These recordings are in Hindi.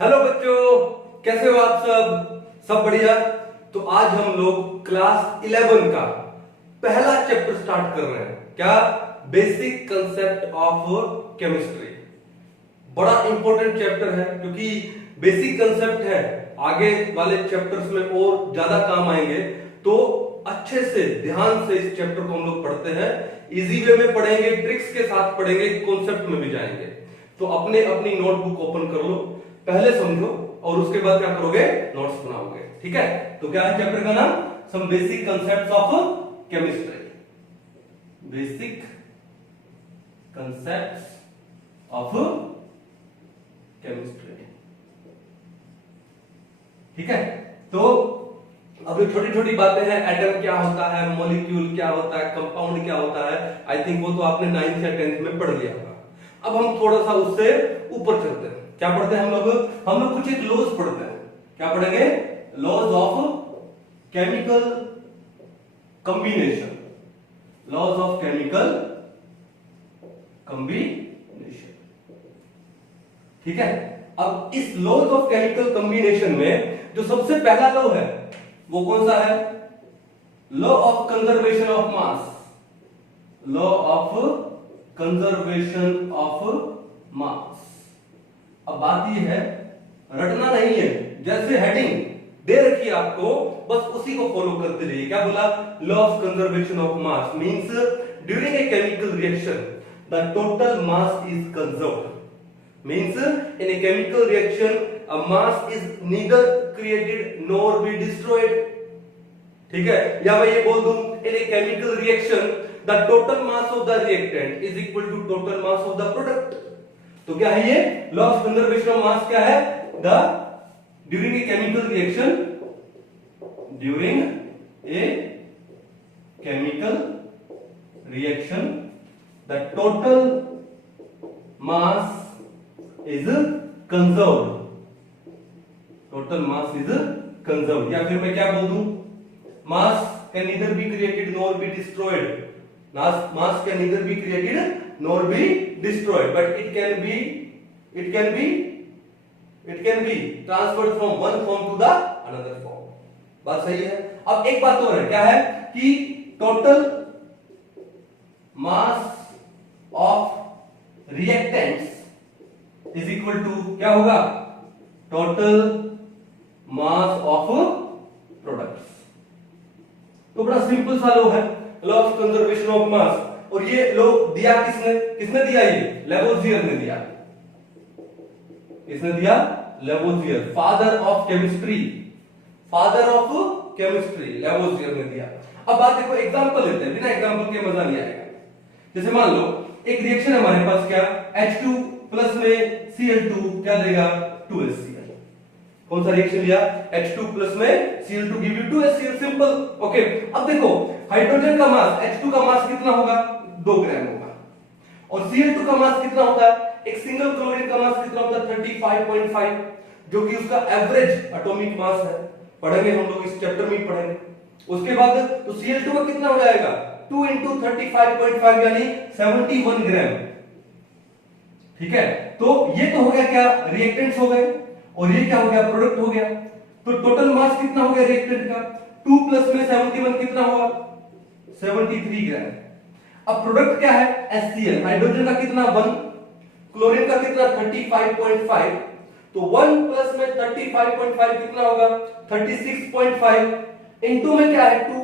हेलो बच्चों, कैसे हो आप सब बढ़िया। तो आज हम लोग क्लास 11 का पहला चैप्टर स्टार्ट कर रहे हैं। क्या? Basic concept of chemistry. बड़ा इंपॉर्टेंट चैप्टर है क्योंकि बेसिक कंसेप्ट है, आगे वाले चैप्टर्स में और ज्यादा काम आएंगे। तो अच्छे से ध्यान से इस चैप्टर को हम लोग पढ़ते हैं, इजी वे में पढ़ेंगे, ट्रिक्स के साथ पढ़ेंगे, कॉन्सेप्ट में भी जाएंगे। तो अपने अपनी नोटबुक ओपन कर लो, पहले समझो और उसके बाद क्या करोगे, नोट्स बनाओगे। ठीक है? तो क्या है चैप्टर का नाम? Some basic concepts of chemistry. Basic concepts of chemistry. ठीक है? तो अब छोटी छोटी बातें हैं, एटम क्या होता है, मॉलिक्यूल क्या होता है, कंपाउंड क्या होता है, आई थिंक वो तो आपने 9th या 10th में पढ़ लिया होगा। अब हम थोड़ा सा उससे ऊपर चलते हैं। क्या पढ़ते हैं हम लोग कुछ एक लॉज पढ़ते हैं। क्या पढ़ेंगे? Laws of chemical combination. Laws of chemical combination. ठीक है? अब इस लॉज ऑफ केमिकल कॉम्बिनेशन में जो सबसे पहला लॉ है वो कौन सा है? Law of conservation of mass. Law of conservation of मास। अब बात यह है, रटना नहीं है, जैसे हेडिंग दे रखी है आपको बस उसी को फॉलो करते रहिए। क्या बोला? Law of conservation of mass means during a chemical reaction the total mass is conserved. Means in a chemical reaction a mass is neither created nor be destroyed. ठीक है? या मैं ये बोल दूं, in a chemical reaction the total mass of the reactant is equal to total mass of the product. तो क्या है ये law of conservation of mass? क्या है? The during a chemical reaction, during a chemical reaction the total mass is conserved. Total mass is conserved. या फिर मैं क्या बोल दूं, मास can neither be created nor be destroyed. Mass can neither be created nor be destroyed, but it can be transferred from one form to the another form. बात सही है? अब एक बात और है, क्या है कि total mass of reactants is equal to क्या होगा? total mass of products. तो बड़ा सिंपल सा लॉ है, लॉ ऑफ कंजर्वेशन ऑफ मास। और ये लॉ दिया किसने दिया? ये लेवोजियर ने दिया। किसने दिया? Lavoisier, father of chemistry. Father of chemistry Lavoisier ने दिया। अब बात देखो, एग्जांपल लेते हैं, बिना एग्जांपल के मजा नहीं आएगा। जैसे मान लो एक रिएक्शन है हमारे पास, क्या? H2 प्लस में Cl2 क्या देगा? 2HCl। कौन सा रिएक्शन लिया? H2 प्लस में Cl2 give you 2HCl। Simple. Okay, अब देखो हाइड्रोजन का मास, H2 का मास कितना होगा? 2 ग्राम होगा। और Cl2 का मास कितना होता है? एक सिंगल क्लोरीन का मास कितना होता है? 35.5, जो कि उसका एवरेज एटॉमिक मास है। पढ़ेंगे हम लोग, इस चैप्टर में पढ़ेंगे। उसके बाद तो Cl2 का कितना हो जाएगा? 2 into 35.5 यानी 71 ग्राम। ठीक है? तो ये तो हो गया क्या? रिएक्टेंट्स हो गए। और ये क्या हो गया? प्रोडक्ट हो गया। तो टोटल मास कितना हो गया रिएक्टेंट का? 2 प्लस में 71 कितना हुआ? 73 ग्राम। अब प्रोडक्ट क्या है? HCl। हाइड्रोजन का कितना? 1, क्लोरीन का कितना? 35.5। तो 1 प्लस में 35.5 कितना होगा? 36.5। इनटू में क्या है? 2।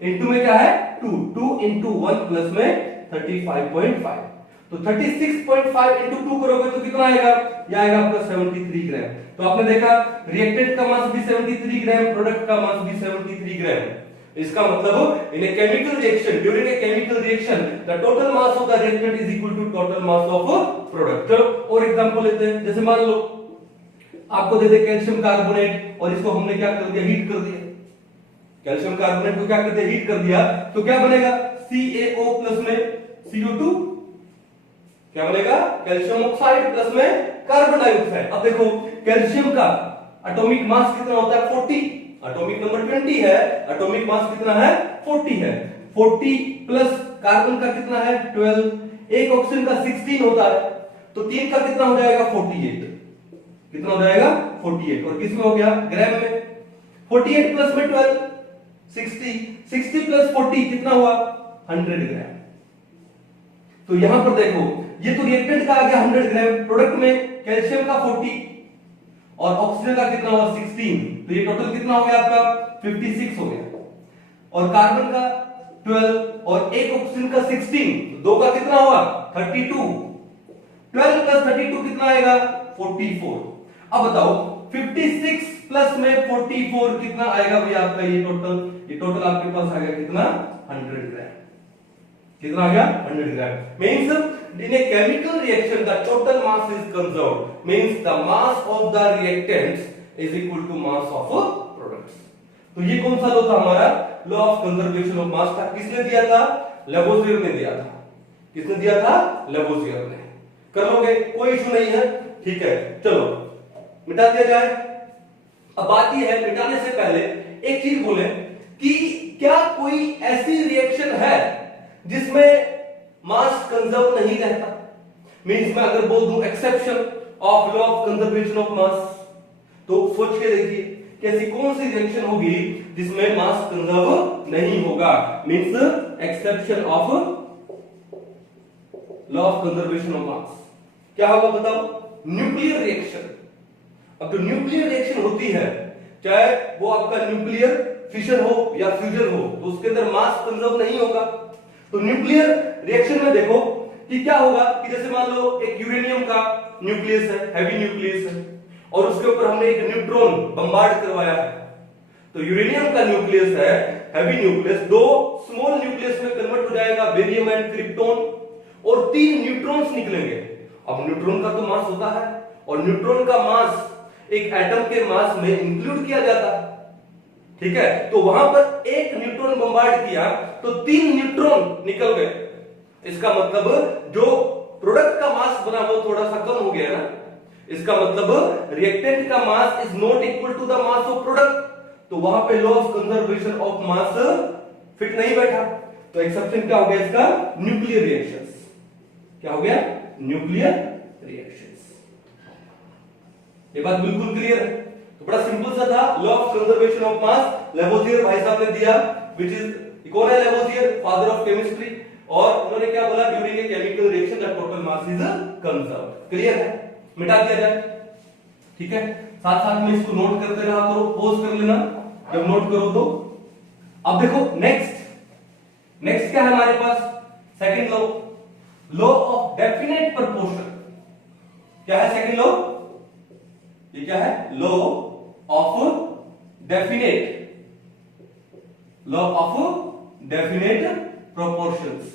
इनटू में क्या है? 2 into 1 प्लस में 35.5। तो 36.5 into 2 करोगे तो कितना आएगा? ये आएगा आपका 73 ग्राम। तो आपने देखा रिएक्टेंट का मास भी 73 ग्राम, प्रोडक्ट का मास भी 73 ग्राम। इसका मतलब in a chemical reaction, during a chemical reaction the total mass of the reactant is equal to total mass of product. चलो और एग्जांपल लेते हैं। जैसे मान लो आपको दे दे कैल्शियम कार्बोनेट और इसको हमने क्या कर दिया? हीट कर दिया। कैल्शियम कार्बोनेट को क्या कर दिया? हीट कर दिया। तो क्या बनेगा? CaO प्लस में CO2 क्या बनेगा? कैल्शियम ऑक्साइड प्लस में कार्बन डाइऑक्साइड। अब देखो कैल्शियम का एटॉमिक मास कितना होता है? 40। एटॉमिक नंबर 20 है, एटॉमिक मास कितना है? 40 है। 40 प्लस कार्बन का कितना है? 12। एक ऑक्सीजन का 16 होता है, तो 3 का कितना हो जाएगा? 48। कितना हो जाएगा 48, और किसमें हो गया ग्राम में 48 प्लस में 12 60, 60 प्लस 40 कितना हुआ 100 ग्राम। तो यहां पर देखो ये तो रिएक्टेंट का आ गया 100 ग्राम, प्रोडक्ट में कैल्शियम का 40 और ऑक्सीजन का कितना हुआ 16, तो ये टोटल कितना हो गया आपका 56 हो गया, और कार्बन का 12 और एक ऑक्सीजन का 16, तो दो का कितना हुआ 32, 12 प्लस 32 कितना आएगा 44। अब बताओ 56 प्लस में 44 कितना आएगा भैया आपका, ये टोटल आपके पास आ गया कितना 100 ग्राम, कितना आ गया 100 gram. Means in a chemical reaction the total mass is conserved, means the mass of the reactants is equal to mass of products। तो ये कौन सा लॉ था हमारा, लॉ ऑफ कंजर्वेशन ऑफ मास था, किसने दिया था लेवोसियर ने दिया था, किसने दिया था लेवोसियर ने। कर लोगे कोई इशू नहीं है, ठीक है चलो मिटा दिया जाए। अब बात यह है मिटाने से पहले एक चीज बोले कि क्या कोई ऐसी रिएक्शन है जिसमें मास कंजर्व नहीं रहता, मींस मैं अगर बोल दूं exception of law of conservation of मास, तो सोच के देखिए कि ऐसी कौन सी रिएक्शन होगी जिसमें मास कंजर्व नहीं होगा, means exception of law of conservation of mass. क्या होगा बताओ, न्यूक्लियर रिएक्शन। अब जो न्यूक्लियर रिएक्शन होती है, चाहे वो आपका न्यूक्लियर फिशन हो या फ्यूजन हो, तो उसके अंदर मास कंजर्व नहीं होगा। तो न्यूक्लियर रिएक्शन में देखो कि क्या होगा कि जैसे मान लो एक यूरेनियम का न्यूक्लियस है, हैवी न्यूक्लियस है, और उसके ऊपर हमने एक न्यूट्रॉन बम्बार्ड करवाया है, तो यूरेनियम का न्यूक्लियस है हैवी न्यूक्लियस, दो स्मॉल न्यूक्लियस में कन्वर्ट हो जाएगा बेरियम एंड क्रिप्टॉन, और 3 न्यूट्रॉन्स निकलेंगे। अब न्यूट्रॉन का तो मास होता है, और न्यूट्रॉन का मास एक एटम के मास में इंक्लूड किया जाता है, ठीक है। तो वहां पर एक न्यूट्रॉन बम्बार्ड किया तो 3 न्यूट्रॉन निकल गए, इसका मतलब जो प्रोडक्ट का मास बना वो थोड़ा सा कम हो गया ना, इसका मतलब रिएक्टेंट का mass is not equal to the mass of product, तो वहां पे law of conservation of mass fit नहीं बैठा। तो एक्सेप्शन क्या हो गया इसका, न्यूक्लियर रिएक्शंस। क्या हो गया, न्यूक्लियर रिएक्शंस। ये बात बिल्कुल क्लियर है। तो बड़ा सिंपल सा था, law of conservation of mass Lavoisier भाई साहब ने दिया, व्हिच इज कौन है लेवोसियर, फादर ऑफ केमिस्ट्री, और उन्होंने क्या बोला, during a chemical reaction the total mass is conserved. Clear है, मिटा दिया जाए, ठीक है। साथ साथ में इसको नोट करते रहा करो, पॉज कर लेना जब नोट करो तो। अब देखो नेक्स्ट क्या है हमारे पास, second law, law of definite proportion. क्या है सेकंड लॉ, ये क्या है, law of definite, law of definite proportions,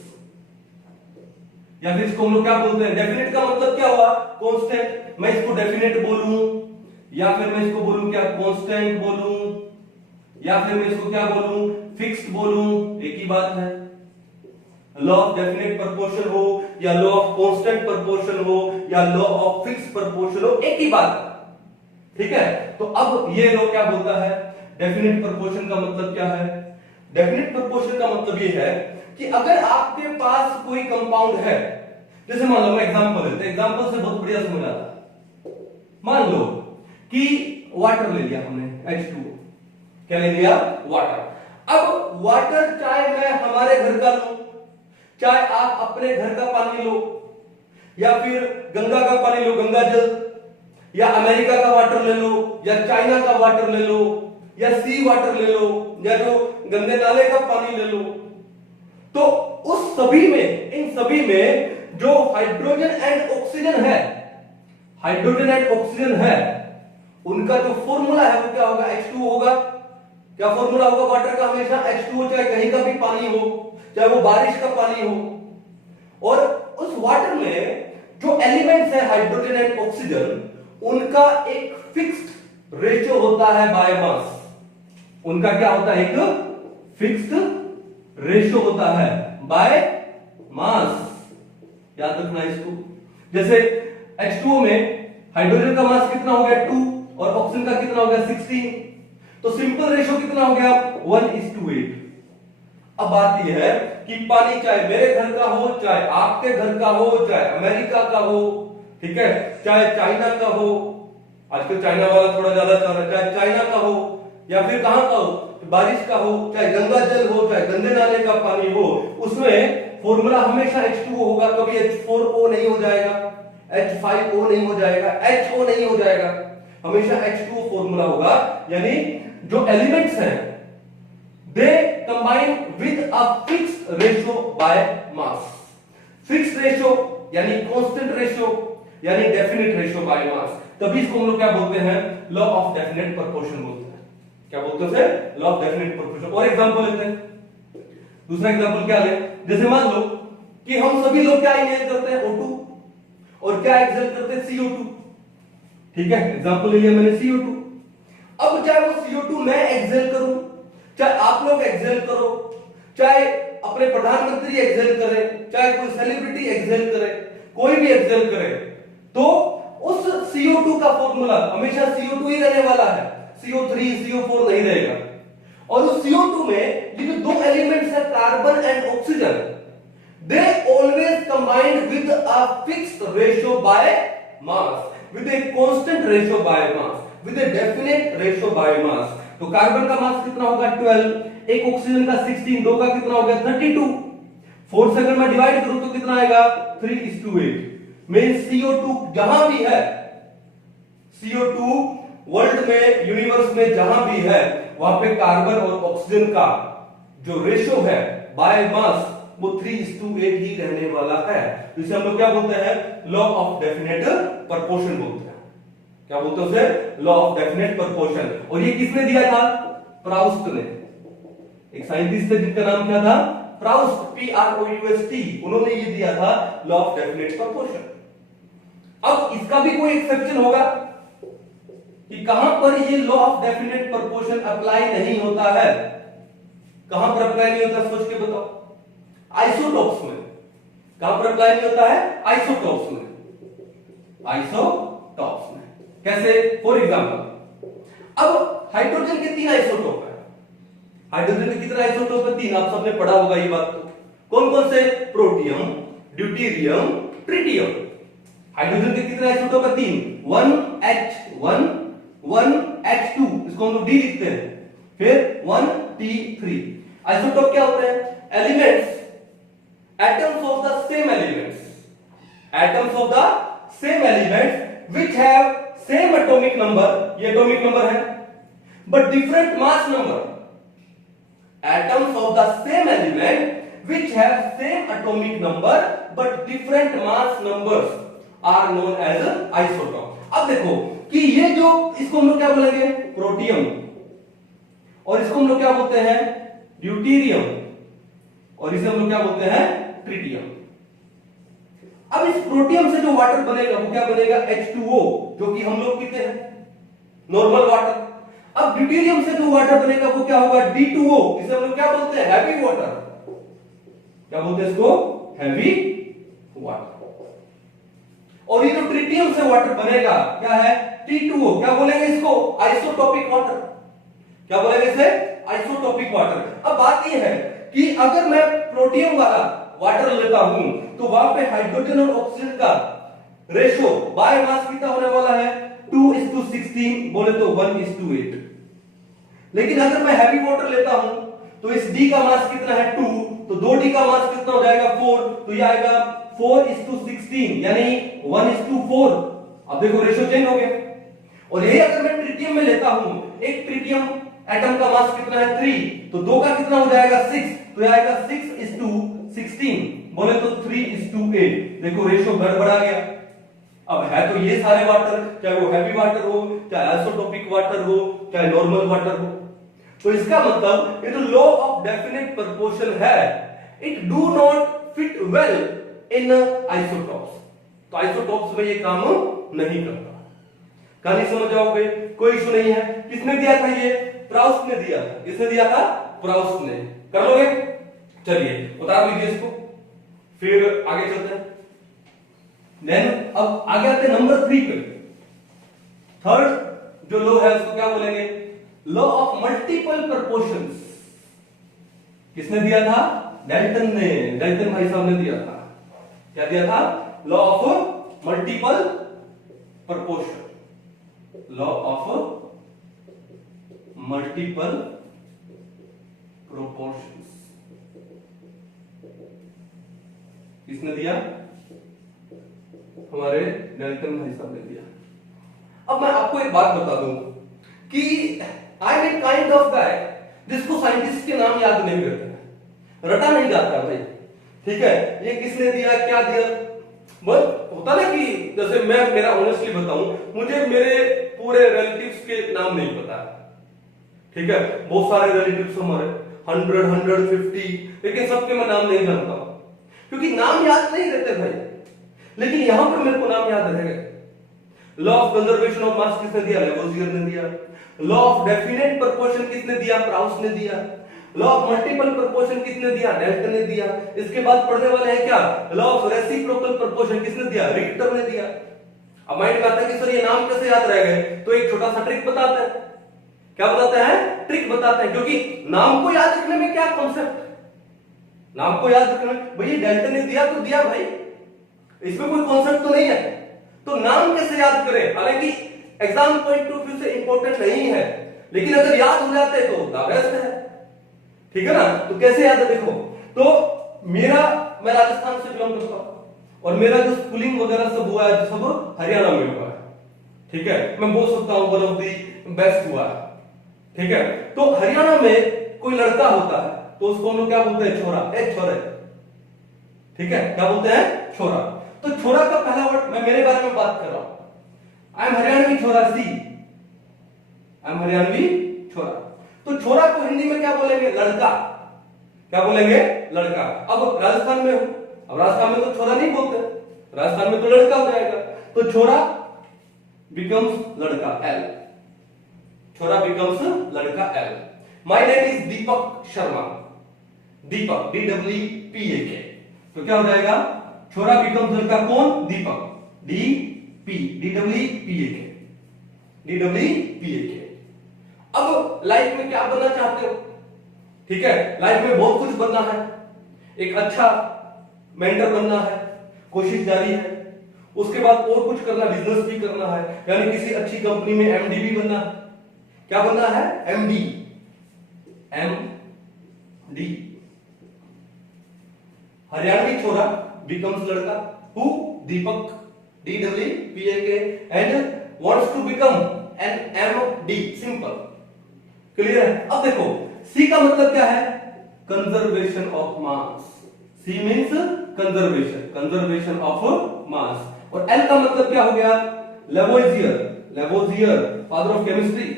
या फिर इसको हम लोग क्या बोलते हैं, डेफिनेट का मतलब क्या हुआ, कांस्टेंट। मैं इसको डेफिनेट बोलूं, या फिर मैं इसको बोलूं क्या, कांस्टेंट बोलूं, या फिर मैं इसको क्या बोलूं, फिक्स्ड बोलूं, एक ही बात है। लॉ ऑफ डेफिनेट प्रोपोर्शन हो, या लॉ ऑफ कांस्टेंट प्रोपोर्शन हो, या लॉ ऑफ फिक्स्ड प्रोपोर्शन हो, एक ही बात है, ठीक है। तो अब ये लॉ क्या बोलता है, डेफिनेट प्रोपोर्शन का मतलब क्या है, डेफिनेट प्रोपोर्शन का मतलब ये है कि अगर आपके पास कोई कंपाउंड है, जैसे मान लो मैं एग्जांपल लेते हैं, एग्जांपल से बहुत बढ़िया समझ आता। मान लो कि वाटर ले लिया हमने, H2O, क्या ले लिया, वाटर। अब वाटर चाहे मैं हमारे घर का लूं, चाहे आप अपने घर का पानी लो, या फिर गंगा का पानी लो, गंगा जल, या अमेरिका का वाटर ले लो, या चाइना का वाटर ले लो, या सी वाटर ले लो, या जो गंदे नाले का पानी ले लो, तो उस सभी में, इन सभी में जो हाइड्रोजन एंड ऑक्सीजन है, हाइड्रोजन एंड ऑक्सीजन है, उनका जो फॉर्मूला है वो क्या होगा, H2O होगा। क्या फॉर्मूला होगा वाटर का, हमेशा H2O, चाहे कहीं का भी पानी हो, चाहे वो बारिश का पानी हो। और उस वाटर में जो एलिमेंट्स है हाइड्रोजन एंड ऑक्सीजन, उनका एक फिक्स्ड रेशियो होता है बाय मास, उनका क्या होता है, एक फिक्स्ड रेशियो होता है बाय मास, याद रखना इसको। जैसे H2O में हाइड्रोजन का मास कितना हो गया 2, और ऑक्सीजन का कितना हो गया 16, तो सिंपल रेशियो कितना हो गया 1:8। अब बात यह है कि पानी चाहे मेरे घर का हो, चाहे आपके घर का हो, चाहे अमेरिका का हो, ठीक है, चाहे चाइना का हो, आजकल चाइना वाला थोड़ा ज्यादा चल रहा है, चाहे चाइना का हो या फिर कहां का हो, बारिश का हो, चाहे गंगा जल हो, चाहे गंदे नाले का पानी हो, उसमें फॉर्मूला हमेशा H2O होगा, कभी H4O नहीं हो जाएगा, H5O नहीं हो जाएगा, HO नहीं हो जाएगा, हमेशा H2O फॉर्मूला होगा। यानी जो एलिमेंट्स हैं they combine with a fixed ratio by mass. Fixed ratio यानी कांस्टेंट रेशियो यानी डेफिनेट रेशियो बाय मास, तभी इसको हम लोग क्या बोलते हैं, लॉ ऑफ डेफिनेट प्रोपोर्शन बोलते हैं। क्या बोलते हैं, लॉ ऑफ डेफिनेट प्रोपोर्शन। और एग्जांपल लेते हैं, दूसरा एग्जांपल क्या ले, जैसे मान लो कि हम सभी लोग क्या इनहेल करते हैं, O2, और क्या एक्सहेल करते हैं, CO2। ठीक है, एग्जांपल ले लिया मैंने CO2। अब चाहे वो CO2 मैं एक्सहेल करूं, चाहे आप लोग एक्सहेल करो, चाहे अपने प्रधानमंत्री एक्सहेल करें, चाहे कोई सेलिब्रिटी एक्सहेल करे, कोई भी एक्सहेल करे, तो उस CO2 का फॉर्मूला हमेशा CO2 ही रहने वाला है, CO3 CO4 नहीं रहेगा। और उस CO2 में ये जो दो एलिमेंट्स है carbon and oxygen, they always combined with a fixed ratio by mass, with a constant ratio by mass, with a definite ratio by mass. तो कार्बन का मास कितना होगा 12, एक ऑक्सीजन का 16, दो का कितना हो गया 32। 4 से अगर मैं डिवाइड करूं तो कितना आएगा 3:8। मीन CO2 जहां भी है, CO2 वर्ल्ड में यूनिवर्स में जहां भी है वहां पे कार्बन और ऑक्सीजन का जो रेशियो है बाय मास वो 3:8 ही रहने वाला है। इसे हम लोग क्या बोलते हैं, लॉ ऑफ डेफिनेट प्रोपोर्शन बोलते हैं। क्या बोलते हैं उसे, लॉ ऑफ डेफिनेट प्रोपोर्शन। और ये किसने दिया था, प्राउस्ट ने, एक साइंटिस्ट थे जिनका नाम क्या था, प्राउस्ट, PROUST, उन्होंने ये दिया था लॉ ऑफ डेफिनेट प्रोपोर्शन। अब इसका भी कोई एक्सेप्शन होगा कि कहां पर ये law of definite proportion apply नहीं होता है, कहां पर अप्लाई नहीं होता, सोच के बताओ। आइसोटॉप्स में। कहां पर अप्लाई नहीं होता है, आइसोटॉप्स में, आइसोटॉप्स में। कैसे, फॉर एग्जांपल अब हाइड्रोजन के 3 आइसोटॉप है, हाइड्रोजन के कितने आइसोटॉप है, 3, आप सबने पढ़ा होगा ये बात। कौन कौन से, प्रोटियम, ड्यूटेरियम, ट्रिटियम। हाइड्रोजन के कितने आइसोटॉप है, 3, 1H1 1H2, इसको हम लोग D लिखते हैं, फिर 1T3। आइसोटॉप क्या होते हैं, elements, atoms of the same elements, atoms of the same elements which have same atomic number, ये atomic number है, but different mass number। atoms of the same element which have same atomic number but different mass numbers are known as isotope। अब देखो कि ये जो, इसको हम लोग क्या बोलेंगे, प्रोटियम, और इसको हम लोग क्या बोलते हैं, ड्यूटेरियम, और इसे हम लोग क्या बोलते हैं, ट्रिटियम। अब इस प्रोटियम से जो वाटर बनेगा वो क्या बनेगा, H2O, जो कि हम लोग पीते हैं, नॉर्मल वाटर। अब ड्यूटेरियम से जो वाटर बनेगा वो क्या होगा, D2O, इसे हम लोग क्या बोलते हैं, हैवी वाटर। क्या बोलते हैं इसको, हैवी वाटर। और ये जो ट्रिटियम से वाटर बनेगा क्या है, T2O, क्या बोलेंगे इसको, आइसोटॉपिक वाटर। क्या बोलेंगे इसे, आइसोटॉपिक वाटर। अब बात यह है कि अगर मैं प्रोटियम वाला वाटर लेता हूं तो वहां पे हाइड्रोजन और ऑक्सीजन का रेशियो बाय मास कितना होने वाला है, 2:16, बोले तो 1:8। लेकिन अगर मैं हैवी वाटर लेता हूं तो इस D का मास कितना है 2, तो 2D का मास कितना हो जाएगा 4, तो ये आएगा 4:16 यानी 1:4। अब देखो रेशियो चेंज हो गया। और यही अगर मैं ट्रिटियम में लेता हूं, एक ट्रिटियम एटम का मास कितना है 3, तो 2 का कितना हो जाएगा 6, तो ये आएगा 6:16, बोले तो 3:8। देखो रेशियो गड़बड़ा गया। अब है तो ये सारे वाटर, चाहे वो हैवी वाटर हो, चाहे आइसोटोपिक वाटर हो, चाहे नॉर्मल वाटर हो। तो इसका मतलब ये जो लॉ ऑफ डेफिनेट प्रोपोर्शन है, it do not fit well in isotopes. तो आइसोटॉप्स में ये काम नहीं करता। कहानी समझ जाओगे, कोई इशू नहीं है। किसने दिया था ये, प्राउस्ट ने दिया था। किसने दिया था, प्राउस्ट ने। कर लोगे, चलिए उतार लीजिए इसको, फिर आगे चलते हैं। देन अब आगे आते हैं नंबर 3 पे। थर्ड जो लॉ है उसको क्या बोलेंगे, लॉ ऑफ मल्टीपल प्रोपोर्शंस। किसने दिया था, डाल्टन ने, डाल्टन भाई साहब ने दिया था। क्या दिया था, law of multiple proportion, law of multiple proportions किसने दिया? हमारे डेल्टन भाई साहब ने दिया। अब मैं आपको एक बात बता दूं कि I am a kind of guy जिसको साइंटिस्ट के नाम याद नहीं रहते हैं, रटा नहीं जाता भाई, ठीक है? ये किसने दिया, क्या दिया, बस होता ना कि जैसे मैं मेरा ऑनेस्टली बताऊं, मुझे मेरे पूरे रिलेटिव्स के नाम नहीं पता, ठीक है? बहुत सारे रिलेटिव्स हमारे 100, 150, लेकिन सबके मैं नाम नहीं जानता क्योंकि नाम याद नहीं रहते भाई। लेकिन यहां पर मेरे को नाम याद रहेगा। लॉ ऑफ कंजर्वेशन ऑफ मास किसने दिया? लेवोजियर ने दिया। लॉ ऑफ डेफिनेट प्रोपोर्शन किसने दिया? प्राउस ने दिया। लॉ ऑफ मल्टीपल प्रोपोर्शन किसने दिया? डेल्टन ने दिया। इसके बाद पढ़ने वाले हैं क्या? लॉ ऑफ रेसिप्रोकल प्रोपोर्शन किसने दिया? रिक्टर ने दिया। अब माइंड में आता है कि सर ये नाम कैसे याद रह गए? तो एक छोटा सा ट्रिक बताते हैं। क्या बताते हैं? ट्रिक बताते हैं, क्योंकि नाम को याद रखने में क्या कॉन्सेप्ट, नाम को याद रखना भाई, डेल्टन ने दिया तो दिया भाई, इसमें कोई कॉन्सेप्ट तो नहीं है, तो नाम कैसे याद करें? हालांकि एग्जाम पॉइंट ऑफ व्यू से इंपॉर्टेंट नहीं है, लेकिन अगर याद हो जाते तो द बेस्ट है, ठीक है ना? तो कैसे याद है देखो, तो मैं राजस्थान से बिलोंग करता हूं और मेरा जो स्कूलिंग वगैरह सब हुआ है सब हरियाणा में हुआ है, ठीक है? मैं बोल सकता हूं वन ऑफ द बेस्ट हुआ है, ठीक है? तो हरियाणा में कोई लड़का होता है तो उसको हम लोग क्या बोलते हैं? छोरा, ए छोरे, ठीक है? क्या बोलते हैं? छोरा। तो छोरा का पहला वर्ड, मैं मेरे बारे में बात कर रहा हूं, आई एम हरियाणवी छोरा, सी आई एम हरियाणवी छोरा। तो छोरा को हिंदी में क्या बोलेंगे? लड़का। क्या बोलेंगे? लड़का। अब राजस्थान में हूं, अब राजस्थान में तो छोरा नहीं बोलते, राजस्थान में तो लड़का हो जाएगा, तो छोरा बिकम्स लड़का, एल, छोरा बिकम्स लड़का, L. My name is Deepak Sharma, Deepak, DWPAK, तो क्या हो जाएगा? छोरा बिकम्स लड़का, कौन? दीपक, DWPAK, DWPAK। अब लाइफ में क्या बनना चाहते हो? ठीक है, लाइफ में बहुत कुछ बनना है, एक अच्छा मेंटर बनना है, कोशिश जारी है, उसके बाद और कुछ करना, बिजनेस भी करना है, यानी किसी अच्छी कंपनी में MD भी बनना है। क्या बनना है? MD, MD। हरियाणवी छोरा बिकम्स लड़का, who? Deepak, DWPAK, and wants to become an MD, simple, clear है? अब देखो C का मतलब क्या है? Conservation of mass, C means conservation, conservation of मास। और L का मतलब क्या हो गया? Lavoisier, Lavoisier father of chemistry.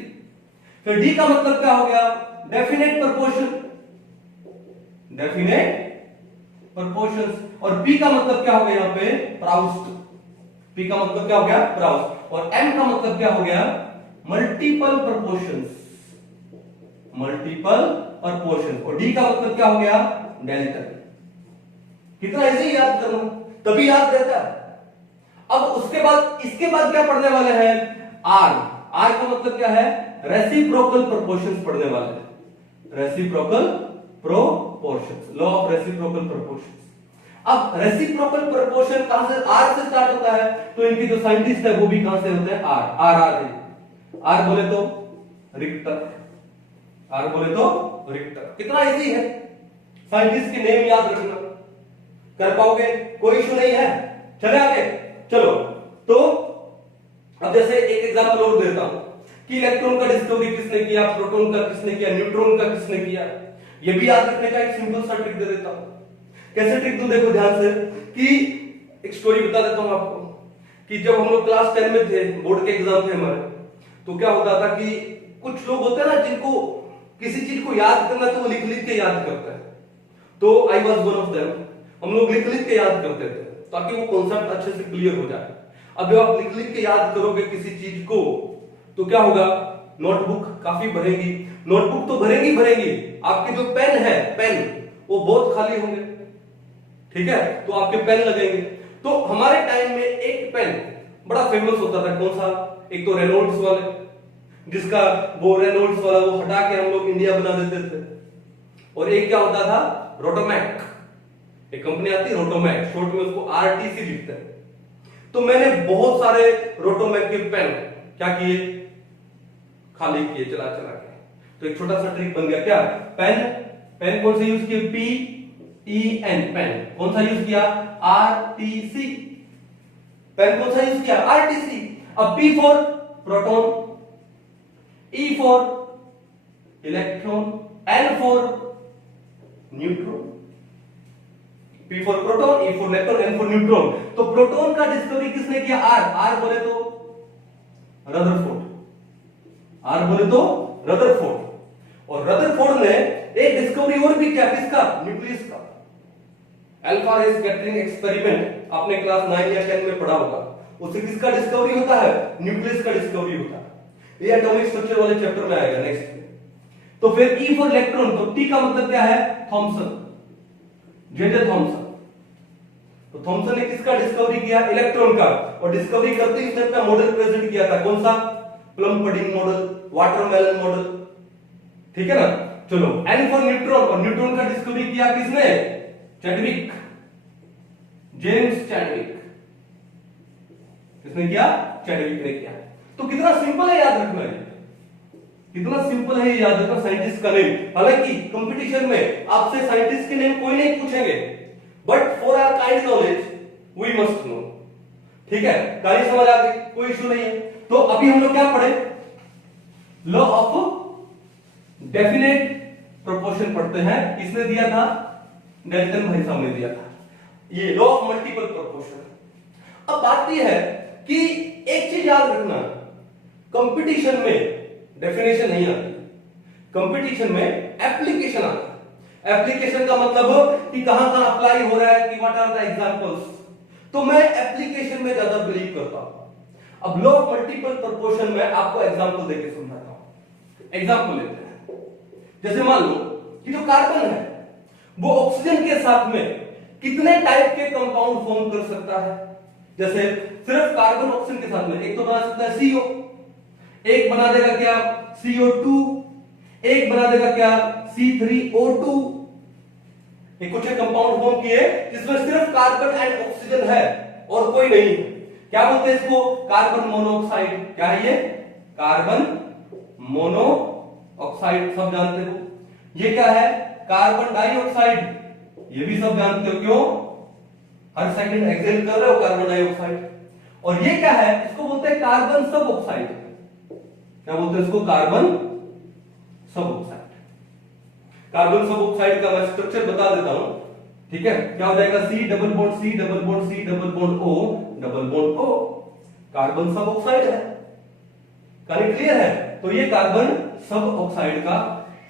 फिर D का मतलब क्या हो गया? Definite proportion, definite proportions. और P का मतलब क्या हो गया यहाँ पे? प्राउस्ट, P का मतलब क्या हो गया? प्राउस्ट। और M का मतलब क्या हो गया? Multiple proportions, multiple proportion. और D का मतलब क्या हो गया? डेल्टन। कितना इजी याद करना, तभी याद रहता है। अब उसके बाद, इसके बाद क्या पढ़ने वाले हैं? R, R का मतलब क्या है? रेसिप्रोकल प्रोपोर्शंस पढ़ने वाले हैं, reciprocal proportions, law of reciprocal proportions. अब रेसिप्रोकल प्रोपोर्शन कहां से? R से स्टार्ट होता है, तो इनकी जो साइंटिस्ट है वो भी कहां से होते हैं? R। R बोले तो रिक्टर, R बोले तो रिक्टर। कितना इजी है, साइंटिस्ट के नेम याद रखना, कर पाओगे, कोई इशू नहीं है। चले आगे, चलो। तो अब जैसे एक एग्जांपल और देता हूं कि इलेक्ट्रॉन का डिस्कवरी किसने किया, प्रोटॉन का किसने किया, न्यूट्रॉन का किसने किया, ये भी याद रखने का एक सिंपल सा ट्रिक दे देता हूं। कैसे ट्रिक दूं? देखो ध्यान से, कि एक स्टोरी बता देता हूं आपको कि जब हम लोग क्लास 10 में थे, बोर्ड के एग्जाम थे हमारे, तो क्या होता था कि कुछ लोग होते हैं ना जिनको किसी चीज को याद करना तो वो लिख लिख के याद करते हैं, तो I was one of them. हम लोग लिख लिख के याद करते थे ताकि वो कॉन्सेप्ट अच्छे से क्लियर हो जाए। अब जब आप लिख लिख के याद करोगे किसी चीज को, तो क्या होगा? नोटबुक काफी भरेगी, नोटबुक तो भरेगी भरेगी, आपके जो पेन है, पेन वो बहुत खाली होंगे, ठीक है? तो आपके पेन लगेंगे। तो हमारे टाइम में एक पेन बड़ा फेमस होता था, कौन सा? एक तो रेनॉल्ड्स वाले, जिसका वो रेनॉल्ड्स वाला वो हटा के हम लोग इंडिया बना देते थे। और एक क्या होता था? रोटोमैक, एक कंपनी आती है रोटोमैक, शॉर्ट में उसको RTC लिखते हैं। तो मैंने बहुत सारे रोटोमैक के पेन क्या किए? खाली किए चला चला के। तो एक छोटा सा ट्रिक बन गया क्या, पेन, पेन कौन सा यूज किया, PEN, पेन कौन सा यूज किया, RTC, पेन कौन सा यूज किया, RTC। अब P for proton, E for electron, N for neutron. P for proton, E for electron, N for neutron. तो प्रोटॉन का डिस्कवरी किसने किया, R बोले तो रदरफोर्ड, R बोले तो रदरफोर्ड। और रदरफोर्ड ने एक डिस्कवरी और भी किया, किसका, न्यूक्लियस का। अल्फा रे स्कैटरिंग एक्सपेरिमेंट आपने क्लास 9 या 10 में पढ़ा होगा, उससे किसका डिस्कवरी होता है, न्यूक्लियस का डिस्कवरी होता है। ये एटॉमिक स्ट्रक्चर वाले चैप्टर में आएगा नेक्स्ट में। तो फिर E फॉर इलेक्ट्रॉन, तो T का मतलब क्या है, थॉमसन, जेजे थॉमसन। तो थॉमसन ने किसका डिस्कवरी किया, इलेक्ट्रॉन का। और डिस्कवरी करते ही उसने अपना मॉडल प्रेजेंट किया था, कौन सा, plum pudding model, watermelon model, ठीक है ना। चलो N फॉर न्यूट्रॉन, और न्यूट्रॉन का डिस्कवरी किया किसने, चैडविक, जेम्स चैडविक। किसने किया, चैडविक ने किया। तो कितना सिंपल है याद रखना है, कितना सिंपल है याद रखना साइंटिस्ट का नेम। हालांकि कंपटीशन में आपसे साइंटिस्ट के नेम कोई नहीं पूछेंगे, but for our kind knowledge we must know, ठीक है। कहानी समझ आ गई, कोई इशू नहीं है। तो अभी हम लोग क्या पढ़े, लॉ ऑफ डेफिनेट प्रोपोर्शन पढ़ते हैं। किसने दिया था, डेल्टन भाई साहब ने दिया था, ये लॉ ऑफ मल्टीपल प्रोपोर्शन। अब बात यह है कि एक चीज याद रखना, कंपटीशन में डेफिनेशन नहीं आती, कंपटीशन में एप्लीकेशन आता है। एप्लीकेशन का मतलब कि कहां कहां अप्लाई हो रहा है, कि व्हाट आर द एग्जांपल्स। तो मैं एप्लीकेशन में ज्यादा बिलीव करता हूं। अब लॉ ऑफ मल्टीपल प्रोपोर्शन में आपको एग्जांपल देके समझाता हूं। एग्जांपल लेते हैं, जैसे मान लो कि जो कार्बन है वो ऑक्सीजन के साथ में कितने टाइप के कंपाउंड फॉर्म कर सकता है। जैसे सिर्फ कार्बन ऑक्सीजन के साथ में एक तो बना सकता है CO, एक बना देगा क्या, CO2, एक बना देगा क्या, C3O2। ये कुछ कंपाउंड फॉर्म किए जिसमें सिर्फ कार्बन एंड ऑक्सीजन है और कोई नहीं है। क्या बोलते हैं इसको, कार्बन मोनोऑक्साइड। क्या है ये, कार्बन मोनोऑक्साइड, सब जानते हो। ये क्या है, कार्बन डाइऑक्साइड, ये भी सब जानते हो, क्यों, हर सेकंड एक्सहेल कर रहे हो कार्बन डाइऑक्साइड। और ये क्या है, इसको बोलते हैं कार्बन सब ऑक्साइड। क्या बोलते हैं इसको, कार्बन सब ऑक्साइड। कार्बन सब ऑक्साइड का मैं स्ट्रक्चर बता देता हूं, ठीक है। क्या हो जाएगा, C double bond C double bond C double bond O double bond O, carbon सब ऑक्साइड है। करेक्ट, क्लियर है। तो ये कार्बन सब ऑक्साइड का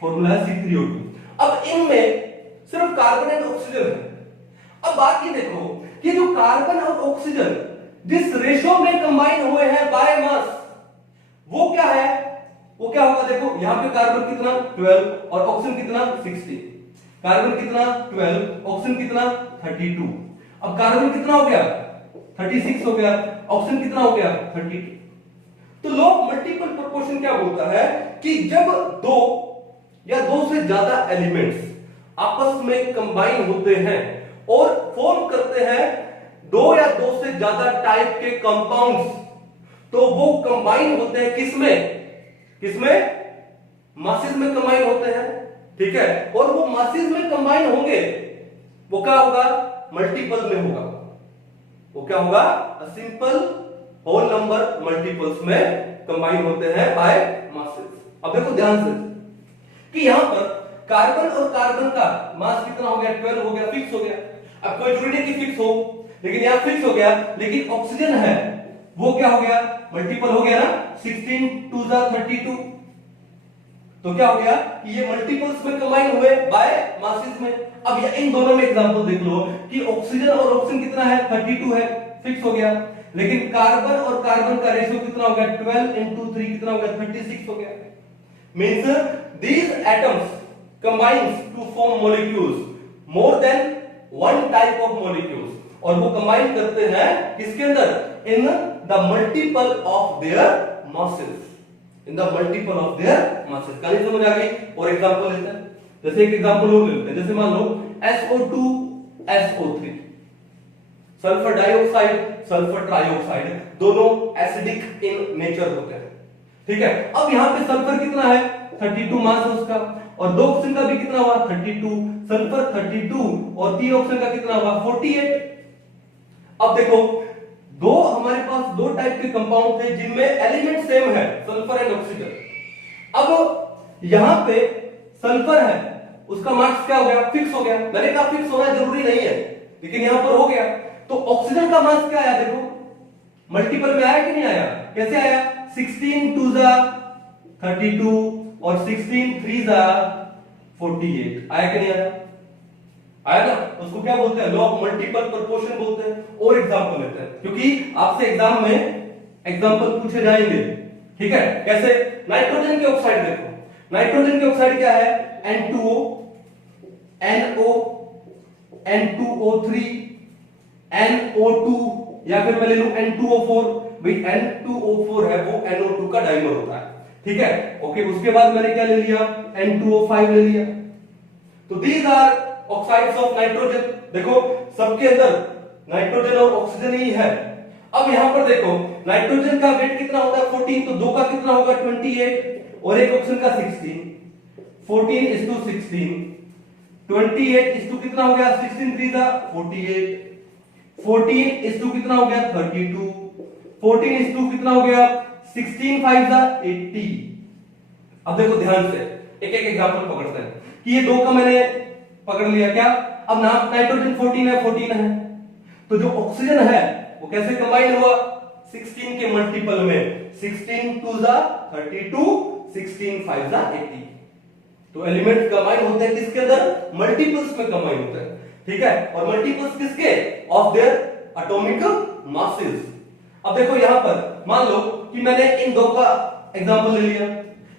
फॉर्मूला है C3O2। अब इनमें सिर्फ कार्बन एंड ऑक्सीजन है। अब बात ये देखो कि जो कार्बन और ऑक्सीजन जिस रेशो में कंबाइन हुए हैं बाय मास, वो क्या है, वो क्या होगा, देखो यहां पे कार्बन कितना 12 और ऑक्सीजन कितना 60। कार्बन कितना 12, ऑक्सीजन कितना 32। अब कार्बन कितना हो गया 36 हो गया, ऑक्सीजन कितना हो गया 32। तो लॉ ऑफ मल्टीपल प्रोपोर्शन क्या बोलता है कि जब दो या दो से ज्यादा एलिमेंट्स आपस में कंबाइन होते हैं और फॉर्म करते हैं दो या दो से ज्यादा टाइप के कंपाउंड्स, तो वो कंबाइन होते हैं किसमें, किसमें, मासेस में कंबाइन होते हैं, ठीक है। और वो मासेस में कंबाइन होंगे, वो क्या होगा, मल्टीपल में होगा। वो क्या होगा, सिंपल होल नंबर मल्टीपल्स में कंबाइन होते हैं बाय मासेस। अब देखो ध्यान से कि यहां पर कार्बन और कार्बन का मास कितना हो गया, 12 हो गया, फिक्स हो गया। अब कोई जरूरी नहीं कि फिक्स हो, लेकिन यहां फिक्स हो गया। लेकिन ऑक्सीजन है वो क्या हो गया, मल्टीपल हो गया ना, 16 2 32। तो क्या हो गया कि ये मल्टीपल्स में कंबाइन हुए बाय मासेस में। अब ये इन दोनों में एग्जांपल देख लो कि ऑक्सीजन और ऑक्सीजन कितना है 32 है, फिक्स हो गया। लेकिन कार्बन और कार्बन का रेशियो कितना हो गया, 12 into 3 कितना हो गया, 36 हो गया। Means these atoms combines to form molecules more than one type of molecules, और वो कंबाइन करते हैं किसके अंदर, in the multiple of their masses, in the multiple of their masses। कहानी समझ आ गई। और एग्जांपल लेते हैं, जैसे एक एग्जांपल और लेते हैं, जैसे मान लो SO2 SO3, sulphur dioxide sulphur trioxide, दोनों एसिडिक इन नेचर होते हैं। ठीक है, अब यहाँ पे सल्फर कितना है 32 मास है उसका, और 2 ऑक्सीजन का भी कितना हुआ 32, सल्फर 32 और 3 ऑक्सीजन का कितना हुआ 48। अब देखो दो हमारे पास दो टाइप के कंपाउंड थे जिनमें एलिमेंट सेम है, सल्फर एंड ऑक्सीजन। अब यहां पे सल्फर है, उसका मार्क्स क्या हो गया फिक्स हो गया। मैंने कहा फिक्स होना जरूरी नहीं है, लेकिन यहां पर हो गया। तो ऑक्सीजन का मार्क्स क्या आया देखो, मल्टीपल में आया कि नहीं आया, कैसे आया 16 2 जा 32 और 16 3 जा 48, आया कि नहीं आया, आया ना। उसको क्या बोलते हैं, लॉ ऑफ मल्टीपल प्रोपोर्शन बोलते हैं। और एग्जांपल लेते हैं, क्योंकि आपसे एग्जाम में एग्जांपल पूछे जाएंगे, ठीक है। कैसे, नाइट्रोजन के ऑक्साइड देखो, नाइट्रोजन के ऑक्साइड क्या है N2O, NO, N2O3, NO2, या फिर मैं ले लूं N2O4। भाई N2O4 है वो NO2 का डाइमर होता है, ठीक है। ओके, उसके बाद मैंने क्या ले लिया N2O5 ले लिया। तो these are oxides of nitrogen. देखो सबके अंदर नाइट्रोजन और ऑक्सीजन ही है। अब यहां पर देखो नाइट्रोजन का वेट कितना होता है 14, तो दो का कितना होगा 28 और एक ऑक्सीजन का 16, 14:16, 28 कितना हो गया 16 3 जा 48, 14 कितना हो गया 32, 14 कितना हो गया 16 5 जा 80। अब देखो ध्यान से एक एक एग्जांपल पकड़ते हैं कि ये दो का मैंने पकड़ लिया क्या। अब नाम नाइट्रोजन 14 है, तो जो ऑक्सीजन है वो कैसे कंबाइन हुआ 16 के मल्टीपल में, 16 2 जा 32, 16 5 जा 80। तो एलिमेंट कंबाइन होते हैं किसके अंदर, मल्टीपल्स में कंबाइन होते हैं, ठीक है। और मल्टीपल्स किसके, ऑफ देयर एटॉमिक मासेस। अब देखो यहां पर मान लो कि मैंने इन दो का एग्जांपल ले लिया,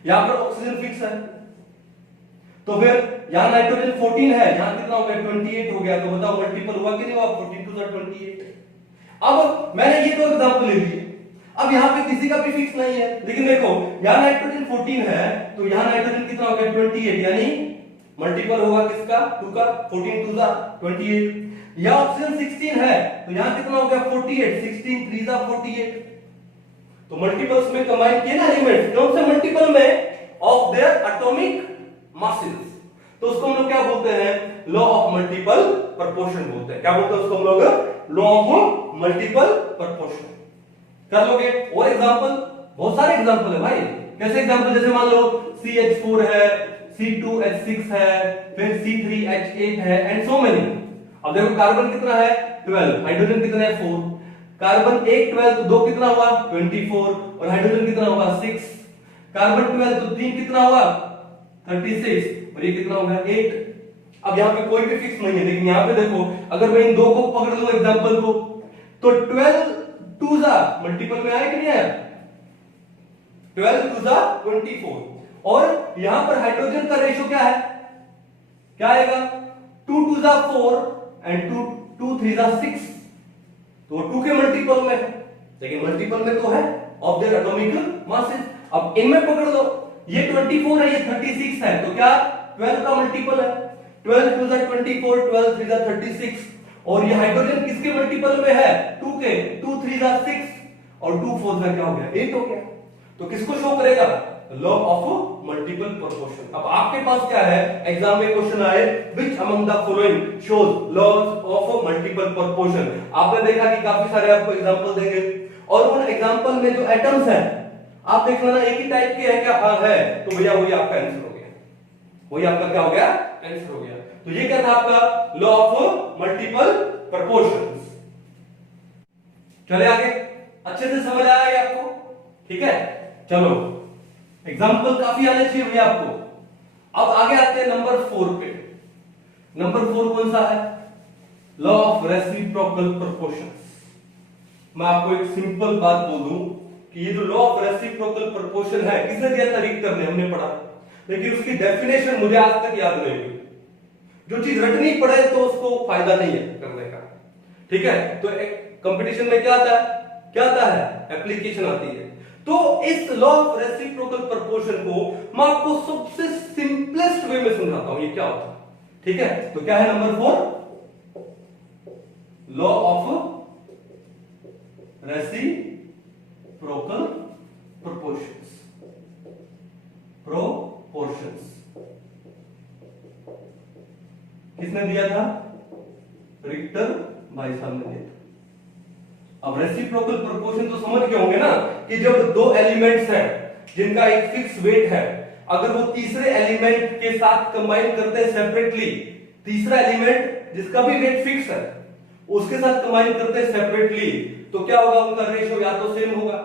यहां पर ऑक्सीजन फिक्स है, तो फिर यहां नाइट्रोजन 14 है, यहां कितना हो गया 28 हो गया। तो बताओ मल्टीपल हुआ कि नहीं हुआ 14 2 28। अब मैंने ये दो एग्जांपल ले लिए, अब यहां पे किसी का भी फिक्स नहीं है, लेकिन देखो यहां नाइट्रोजन 14 है तो यहां नाइट्रोजन कितना हो गया 28, यानी मल्टीपल होगा किसका 2 का, 14 2 जा 28। यहां ऑक्सीजन 16 है तो यहां कितना हो गया 48, 16 3 जा 48। तो मल्टीपल्स में कंबाइन किए ना एलिमेंट्स, कौन से मल्टीपल में, ऑफ देयर एटॉमिक मासेस। तो उसको हम लोग क्या बोलते हैं, लॉ ऑफ मल्टीपल प्रोपोर्शन बोलते हैं। क्या बोलते हैं उसको हम लोग, लॉ ऑफ मल्टीपल प्रोपोर्शन। कर लोगे और एग्जांपल, बहुत सारे एग्जांपल है भाई। कैसे एग्जांपल, जैसे मान लो CH4 है, C2H6 है, फिर C3H8 है एंड सो मेनी। अब देखो कार्बन कितना है 12, हाइड्रोजन कितना है 4, कार्बन 1 12 तो 2 कितना हुआ 24 और हाइड्रोजन कितना हुआ 6, कार्बन 12 तो 3 कितना हुआ 36 और ये कितना होगा 8। अब यहाँ पे कोई भी फिक्स नहीं है, लेकिन यहाँ पे देखो अगर मैं इन दो को पकड़ लूं एग्जांपल को, तो 12 2 जा मल्टीपल में आया कि नहीं आया, 12 2 जा 24। और यहां पर हाइड्रोजन का रेशियो क्या है, क्या आएगा 2 2 जा 4 एंड 2 3 जा 6। तो 2 के मल्टीपल में है, लेकिन मल्टीपल में तो है ऑफ देयर एटॉमिक मासेस। अब इनमें पकड़ लो, ये 24 है, ये 36 है, तो क्या 12 का मल्टीपल है, 12 2 जा 24, 12 3 जा 36। और ये हाइड्रोजन किसके मल्टीपल में है 2 के, 2 3 जा 6 और 2 4 जा क्या हो गया 8 हो गया। तो किसको शो करेगा, लॉ ऑफ मल्टीपल प्रोपोर्शन। अब आपके पास क्या है, एग्जाम में क्वेश्चन आए which among the following shows laws of multiple proportion. आपने देखा कि काफी सारे आपको एग्जांपल देंगे और उन एग्जांपल में जो एटम्स हैं आप देख लेना एक ही टाइप के है क्या, हाँ है, तो भैया वही आपका आंसर हो गया, वही आपका क्या हो गया आंसर हो गया। तो ये क्या था आपका लॉ ऑफ मल्टीपल प्रोपोर्शंस। चले आगे, अच्छे से समझ आया ये आपको, ठीक है। चलो एग्जाम्पल काफी आने चाहिए भैया आपको। अब आगे आते हैं नंबर 4 पे। नंबर 4 कौन सा है, लॉ ऑफ रेसिप्रोकल प्रोपोर्शंस। मैं आपको एक सिंपल बात बोल दूं कि ये जो लॉ ऑफ रेसिप्रोकल प्रोपोर्शन है किसने दिया था रिक्टर ने, हमने पढ़ा, लेकिन उसकी डेफिनेशन मुझे आज तक याद नहीं हुई। जो चीज रटनी पड़े तो उसको फायदा नहीं है करने का, ठीक है। तो कंपटीशन में क्या आता है, क्या आता है, एप्लीकेशन आती है। तो इस लॉ ऑफ रेसिप्रोकल प्रोपोर्शन को मैं आपको सबसे सिंपलेस्ट वे में समझाता हूं ये क्या होता है, ठीक है। तो क्या है number 4, law of reciprocal proportions. Proportions. किसने दिया था? रिक्टर भाई साहब ने दिया था। अब रेसिप्रोकल प्रोपोर्शन तो समझ गए होंगे ना कि जब दो एलिमेंट्स हैं जिनका एक फिक्स वेट है, अगर वो तीसरे एलिमेंट के साथ कंबाइन करते हैं सेपरेटली, तीसरा एलिमेंट जिसका भी वेट फिक्स है उसके साथ कंबाइन करते हैं सेपरेटली, तो क्या होगा? उनका रेशियो या तो सेम होगा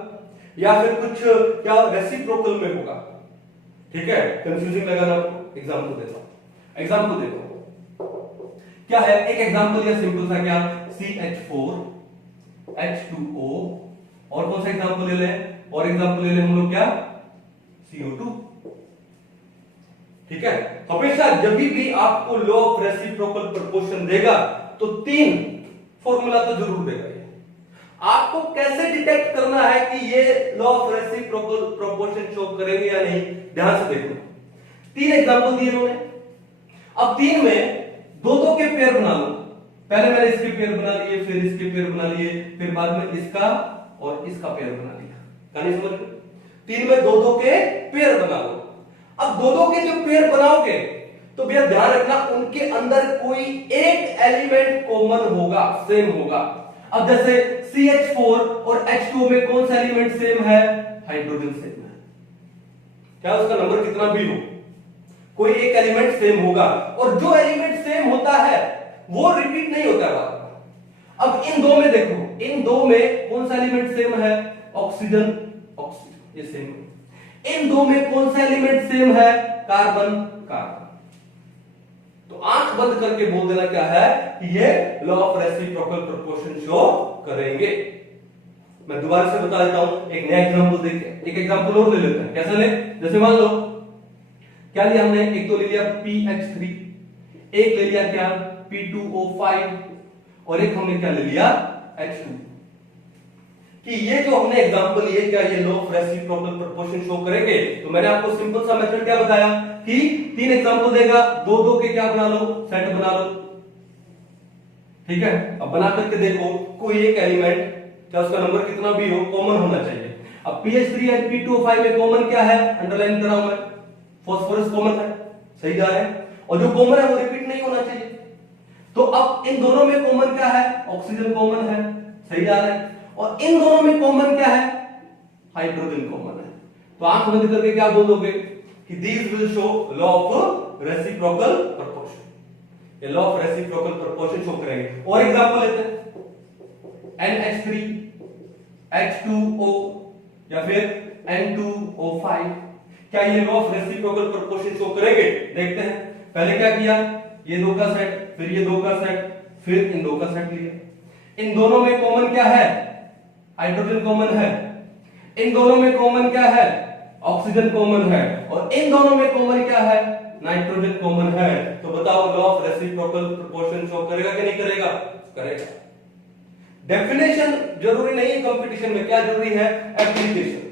या फिर कुछ क्या रेसिप्रोकल में होगा। ठीक है, कंफ्यूजिंग लगा ना आपको? एग्जांपल देता हूं, एग्जांपल देता हूं। क्या है? एक एग्जांपल या सिंपल सा क्या, CH4 H2O, और कौन सा एग्जांपल ले लें? और एग्जांपल ले लें हम लोग क्या, CO2। ठीक है, हमेशा जब भी आपको लॉ ऑफ रेसिप्रोकल प्रोपोर्शन देगा तो 3 फॉर्मूला तो जरूर देगा। आपको कैसे डिटेक्ट करना है कि ये law of reciprocal proportion show करेंगे या नहीं, ध्यान से देखो। 3 एग्जांपल दिए उन्होंने, अब 3 में दो के पेयर बना लो। पहले मैंने इसके पेयर बना लिए, फिर इसके पेयर बना लिए, फिर बाद में इसका और इसका पेयर बना लिया। कहानी समझ लो? 3 में दो के पेयर बना लो। अब दो के जो पेयर बनाओगे तो भैया ध्यान रखना उनके अंदर कोई एक एलिमेंट कॉमन होगा, सेम होगा। अब जैसे CH4 और H2O में कौन सा एलिमेंट सेम है? हाइड्रोजन सेम है। क्या उसका नंबर कितना भी हो, कोई एक एलिमेंट सेम होगा, और जो एलिमेंट सेम होता है वो रिपीट नहीं होता है। अब इन दो में देखो, इन दो में कौन सा एलिमेंट सेम है? ऑक्सीजन, ऑक्सीजन ये सेम है। इन दो में कौन सा एलिमेंट सेम है? Carbon, carbon. तो आंख बंद करके बोल देना क्या है कि ये law of reciprocal proportion show करेंगे। मैं दोबारा से बता देता हूं, एक नया एग्जांपल देखिए, एक एग्जांपल और ले लेते हैं। कैसे ले? जैसे मान लो क्या लिया हमने, एक तो ले लिया PH3, एक ले लिया क्या P2O5, और एक हमने क्या ले लिया H2। कि ये जो हमने एग्जांपल लिए, क्या ये law of reciprocal proportion show करेंगे? तो मैंने आपको सिंपल सा मेथड क्या बताया कि 3 एग्जांपल देगा, दो के क्या बना लो, सेट बना लो। ठीक है, अब बना करके देखो कोई एक एलिमेंट, क्या उसका नंबर कितना भी हो, कॉमन होना चाहिए। अब PH3 और P2O5 में कॉमन क्या है? अंडरलाइन कराऊं मैं, फास्फोरस कॉमन है, सही जा रहा है, और जो कॉमन है वो रिपीट नहीं होना चाहिए। तो अब इन दोनों में कॉमन क्या है? ऑक्सीजन कॉमन है, सही जा रहा है, और इन दोनों में कॉमन क्या है? हाइड्रोजन कॉमन है। तो आंख बंद करके क्या बोलोगे कि these will show law of reciprocal proportion. ये law of reciprocal proportion show करेंगे। और एग्जांपल लेते हैं, NH3 H2O या फिर N2O5, क्या ये law of reciprocal proportion show करेंगे? देखते हैं। पहले क्या किया, ये दो का सेट, फिर ये दो का सेट, फिर इन दो का सेट लिया। इन दोनों में कॉमन क्या है? हाइड्रोजन कॉमन है। इन दोनों में कॉमन क्या है? ऑक्सीजन कॉमन है। और इन दोनों में कॉमन क्या है? नाइट्रोजन कॉमन है। तो बताओ law of reciprocal proportion show करेगा कि नहीं करेगा? करेगा। डेफिनेशन जरूरी नहीं है कंपटीशन में, क्या जरूरी है? एप्लीकेशन।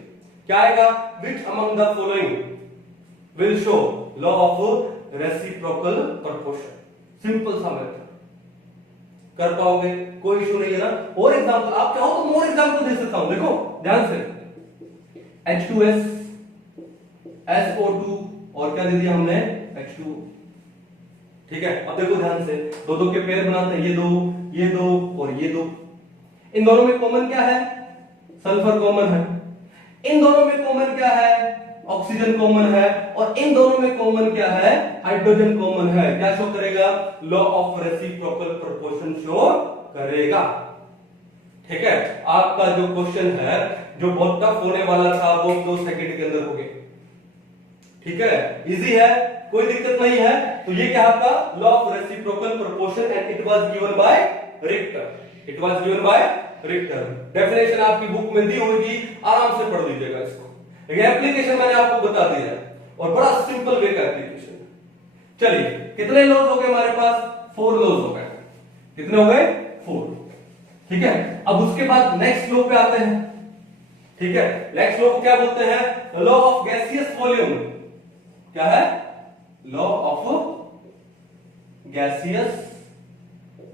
क्या आएगा? Which among the following will show law of reciprocal proportion. Simple सा मेथड, कर पाओगे, कोई इशू नहीं है ना। और एग्जांपल आप चाहो तो मोर एग्जांपल दे सकता हूं, देखो ध्यान से। H2S SO2 और क्या दे दिया हमने? H2O। ठीक है, अब देखो ध्यान से, दो के पेयर बनाते हैं, ये दो और ये दो। इन दोनों में कॉमन क्या है? सल्फर कॉमन है। इन दोनों में कॉमन क्या है? ऑक्सीजन कॉमन है। और इन दोनों में कॉमन क्या है? हाइड्रोजन कॉमन है। क्या शो करेगा? Law of reciprocal proportion show करेगा। ठीक है, आपका जो क्वेश्चन है जो बहुत टफ होने वाला था वो 2 सेकंड के अंदर हो गया। ठीक है, इजी है, कोई दिक्कत नहीं है। तो ये क्या आपका law of reciprocal proportion and it was given bye Richter. It was given bye Richter. Definition आपकी बुक में दी होगी, आराम से पढ़ लीजिएगा इसको। लेकिन एप्लीकेशन मैंने आपको बता दिया और बड़ा सिंपल वे का एप्लीकेशन। चलिए, कितने लॉज हो गए हमारे पास? 4 लॉज हो गए। कितने हो गए? 4। ठीक है, अब उसके बाद नेक्स्ट लॉ पे आते हैं। ठीक है, नेक्स्ट लॉ को क्या बोलते हैं? Law of gaseous volume. क्या है? Law of gaseous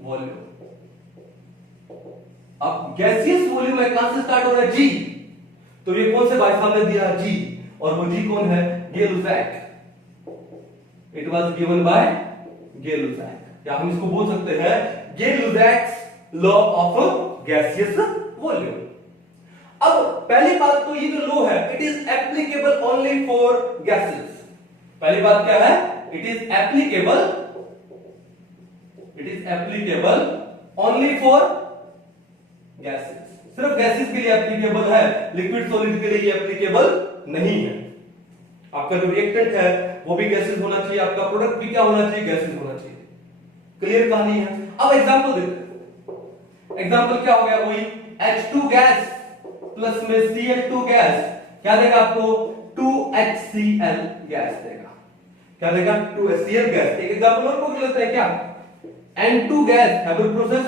volume. अब गैसियस वॉल्यूम है, कहां से स्टार्ट हो रहा है? जी। तो ये कौन से भाई साहब ने दिया? जी। और वो जी कौन है? गे-लुसाक, इट वाज गिवन बाय गे-लुसाक, या हम इसको बोल सकते हैं गे-लुसाक्स लॉ ऑफ गैसियस वॉल्यूम। अब पहली बात तो ये जो लॉ है it is applicable only for gases. पहली बात क्या है, it is applicable only for gases, सिर्फ गैसेस के लिए एप्लीकेबल है, लिक्विड सॉलिड के लिए एप्लीकेबल नहीं है। आपका जो रिएक्टेंट है वो भी गैसेस होना चाहिए, आपका प्रोडक्ट भी क्या होना चाहिए, गैसेस होना चाहिए। क्लियर कहानी है। अब एग्जांपल देखते हैं, एग्जांपल क्या हो गया, वही H2 गैस प्लस में Cl2 गैस क्या देगा आपको, 2HCl गैस देगा। क्या देगा, 2HCl गैस। एक एग्जांपल और पकड़ लेते हैं, क्या N2 गैस, हैबर प्रोसेस,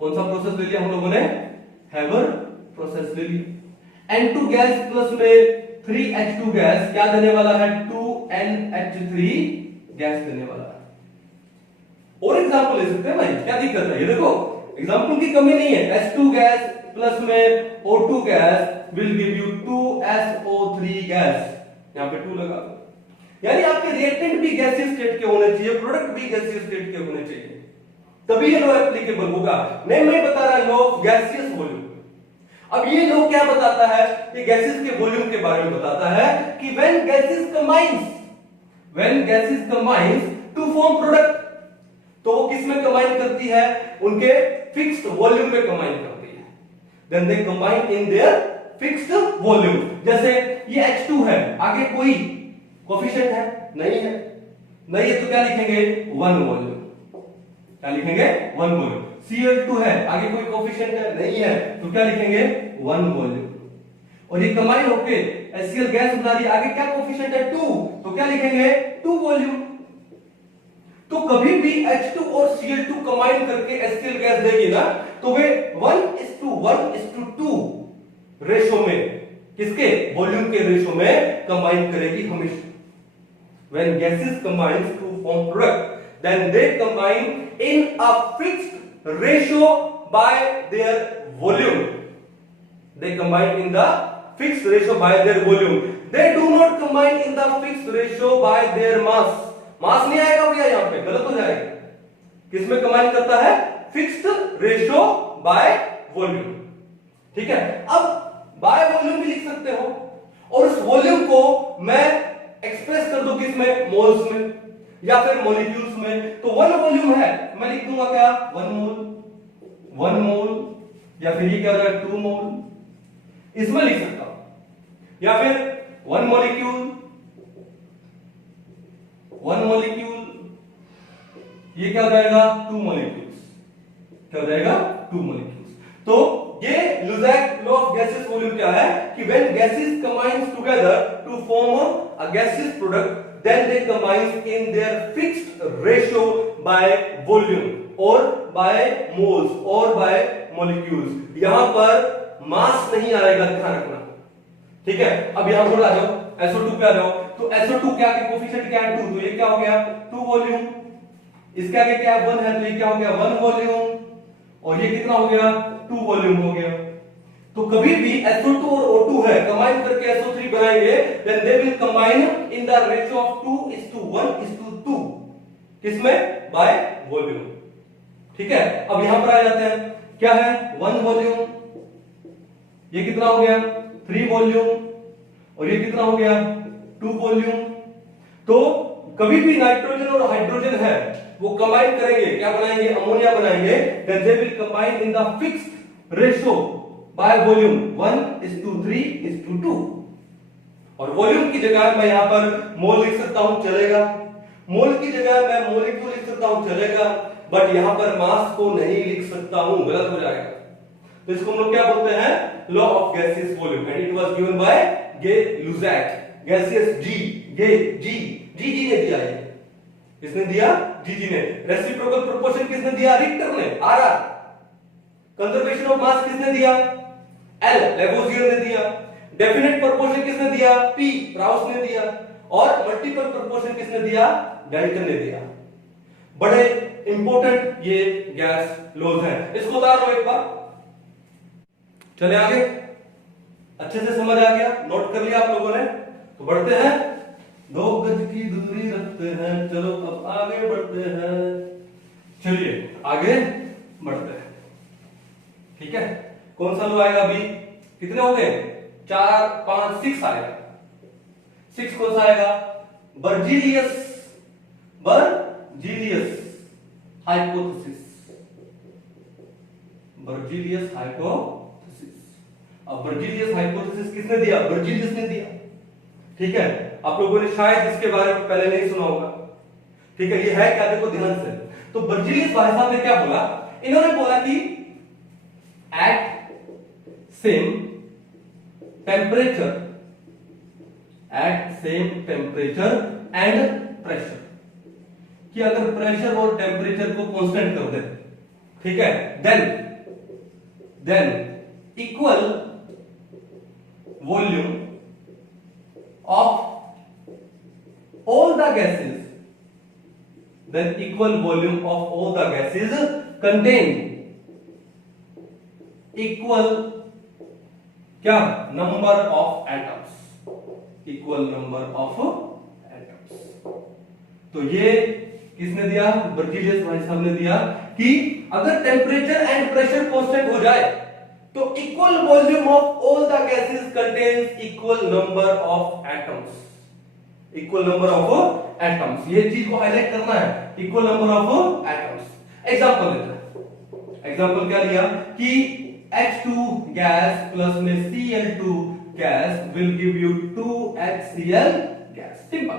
कौन सा प्रोसेस ले लिया हम लोगों ने, हैबर प्रोसेस ले लिया। N2 गैस प्लस में 3H2 गैस क्या देने वाला है, 2NH3 गैस देने वाला है। और एग्जांपल ले सकते हैं भाई, क्या दिक्कत है, ये देखो एग्जांपल की कमी नहीं है। H2 गैस प्लस में O2 gas will give you 2SO3 gas, यहां पे 2 लगा दो। यानी आपके रिएक्टेंट भी गैसीय स्टेट के होने चाहिए, प्रोडक्ट भी गैसीय स्टेट के होने चाहिए, तभी ये लॉ एप्लीकेबल होगा। मैं बता रहा लॉ ऑफ गैसियस वॉल्यूम। अब ये लॉ क्या बताता है, ये गैसेस के वॉल्यूम के बारे में बताता है कि when gases combines to form product, तो वो किस में कंबाइन करती है, उनके फिक्स्ड वॉल्यूम में कंबाइन करती है। Then they combine in their fixed volume. जैसे ये H2 है, आगे कोई कोफिशिएंट है नहीं है, नहीं है तो क्या लिखेंगे, 1 वॉल्यूम, क्या लिखेंगे, 1 वॉल्यूम। Cl2 है, आगे कोई कोफिशिएंट है नहीं है तो क्या लिखेंगे, 1 वॉल्यूम। और ये कंबाइन होके HCl गैस बना रही है, आगे क्या कोफिशिएंट है, 2, तो क्या लिखेंगे, 2 वॉल्यूम। तो कभी भी H2 और Cl2 कंबाइन करके HCl गैस देगी ना, तो वे 1:1:2 रेशो में, किसके, वॉल्यूम के रेशो में कंबाइन करेगी हमेशा। When gases combines to form product, then they combine in a fixed ratio by their volume. They combine in the fixed ratio by their volume. They do not combine in the fixed ratio by their mass. मास नहीं आएगा भैया, यहां पे गलत हो जाएगा। किसमें कंबाइन करता है, फिक्स्ड रेशियो बाय वॉल्यूम। ठीक है, अब बाय वॉल्यूम भी लिख सकते हो, और उस वॉल्यूम को मैं एक्सप्रेस कर दो किसमें, मोल्स में या फिर मॉलिक्यूल्स में। तो 1 वॉल्यूम है, मैं लिख दूंगा क्या, 1 मोल, या फिर ये क्या हो जाएगा, 2 मोल, इसमें लिख सकता हूं। या फिर 1 मॉलिक्यूल, ये क्या हो जाएगा, 2 मॉलिक्यूल्स, क्या हो जाएगा, 2 मॉलिक्यूल्स। तो ये Lussac law of gases volume क्या है कि when gases combines together to form a gaseous product, then they combine in their fixed ratio by volume or by moles or by molecules. यहां पर मास नहीं आएगा, ध्यान रखना, ठीक है। अब यहां पर आ जाओ, SO2 पे आ जाओ, तो SO2 क्या है, कोफिशिएंट क्या है, 2, तो ये क्या हो गया, 2 वॉल्यूम। इसके आगे क्या 1 है, तो ये क्या हो गया, 1 वॉल्यूम, और ये कितना हो गया, 2 वॉल्यूम हो गया। तो कभी भी SO2 और O2 है, कंबाइन करके SO3 बनाएंगे, then they will combine in the ratio of 2:1:2, किसमें, by volume। ठीक है, अब यहां पर आ जाते हैं, क्या है, 1 वॉल्यूम, ये कितना हो गया, 3 वॉल्यूम, और ये कितना हो गया, 2 वॉल्यूम। तो कभी भी नाइट्रोजन और हाइड्रोजन है, वो कंबाइन करेंगे, क्या बनाएंगे, अमोनिया बनाएंगे, then they will combine in the fixed ratio by volume 1:3:2। और वॉल्यूम की जगह मैं यहां पर मोल लिख सकता हूं, चलेगा। मोल की जगह मैं मॉलिक्यूल लिख सकता हूं, चलेगा। बट यहां पर मास को नहीं लिख सकता हूं, गलत हो जाएगा। तो इसको हम लोग क्या बोलते हैं, law of gaseous volume, and it was given by Gay-Lussac. Gaseous ji ने दिया है, किसने दिया, जी ने। रेसिप्रोकल प्रोपोर्शन किसने दिया, रिक्टर ने, आर। कंजर्वेशन ऑफ मास किसने दिया, एल, लेवोजियर ने दिया। डेफिनेट प्रोपोर्शन किसने दिया, पी, प्राउस ने दिया। और मल्टीपल प्रोपोर्शन किसने दिया, डाल्टन ने दिया। बड़े इंपॉर्टेंट ये गैस लॉज हैं, इसको उतार लो एक बार। चले आगे, अच्छे से समझ आ गया, नोट कर लिया आप लोगों ने। तो बढ़ते हैं, 2 गज की दूरी रखते हैं, चलो अब आगे बढ़ते हैं। चलिए आगे बढ़ते हैं, ठीक है। कौन सा लो आएगा अभी, कितने हो गए, 4 5 6 आएगा। 6 कौन सा आएगा, बर्जीलियस हाइपोथेसिस, बर्जीलियस हाइपोथेसिस। अब बर्जीलियस हाइपोथेसिस किसने दिया, बर्जीलियस ने दिया, ठीक है। आप लोगों ने शायद इसके बारे में पहले नहीं सुना होगा, ठीक है। ये है क्या, देखो ध्यान से। तो बर्जीलियस भाई साहब ने क्या बोला, इन्होंने बोला कि at same temperature and pressure, कि अगर प्रेशर और टेम्परेचर को कांस्टेंट कर दे, ठीक है, than equal volume of all the gases, then equal volume of all the gases contain equal क्या, number of atoms, equal number of atoms। तो ये किसने दिया, बर्जीलियस भाई साहब ने दिया कि अगर टेम्परेचर एंड प्रेशर कांस्टेंट हो जाए तो equal volume of all the gases contains equal number of atoms, equal number of atoms. ये चीज को हाईलाइट करना है, equal number of atoms. Example लेते हैं, एग्जांपल क्या लिया कि H2 गैस प्लस में Cl2 gas will give you 2HCl gas, simple.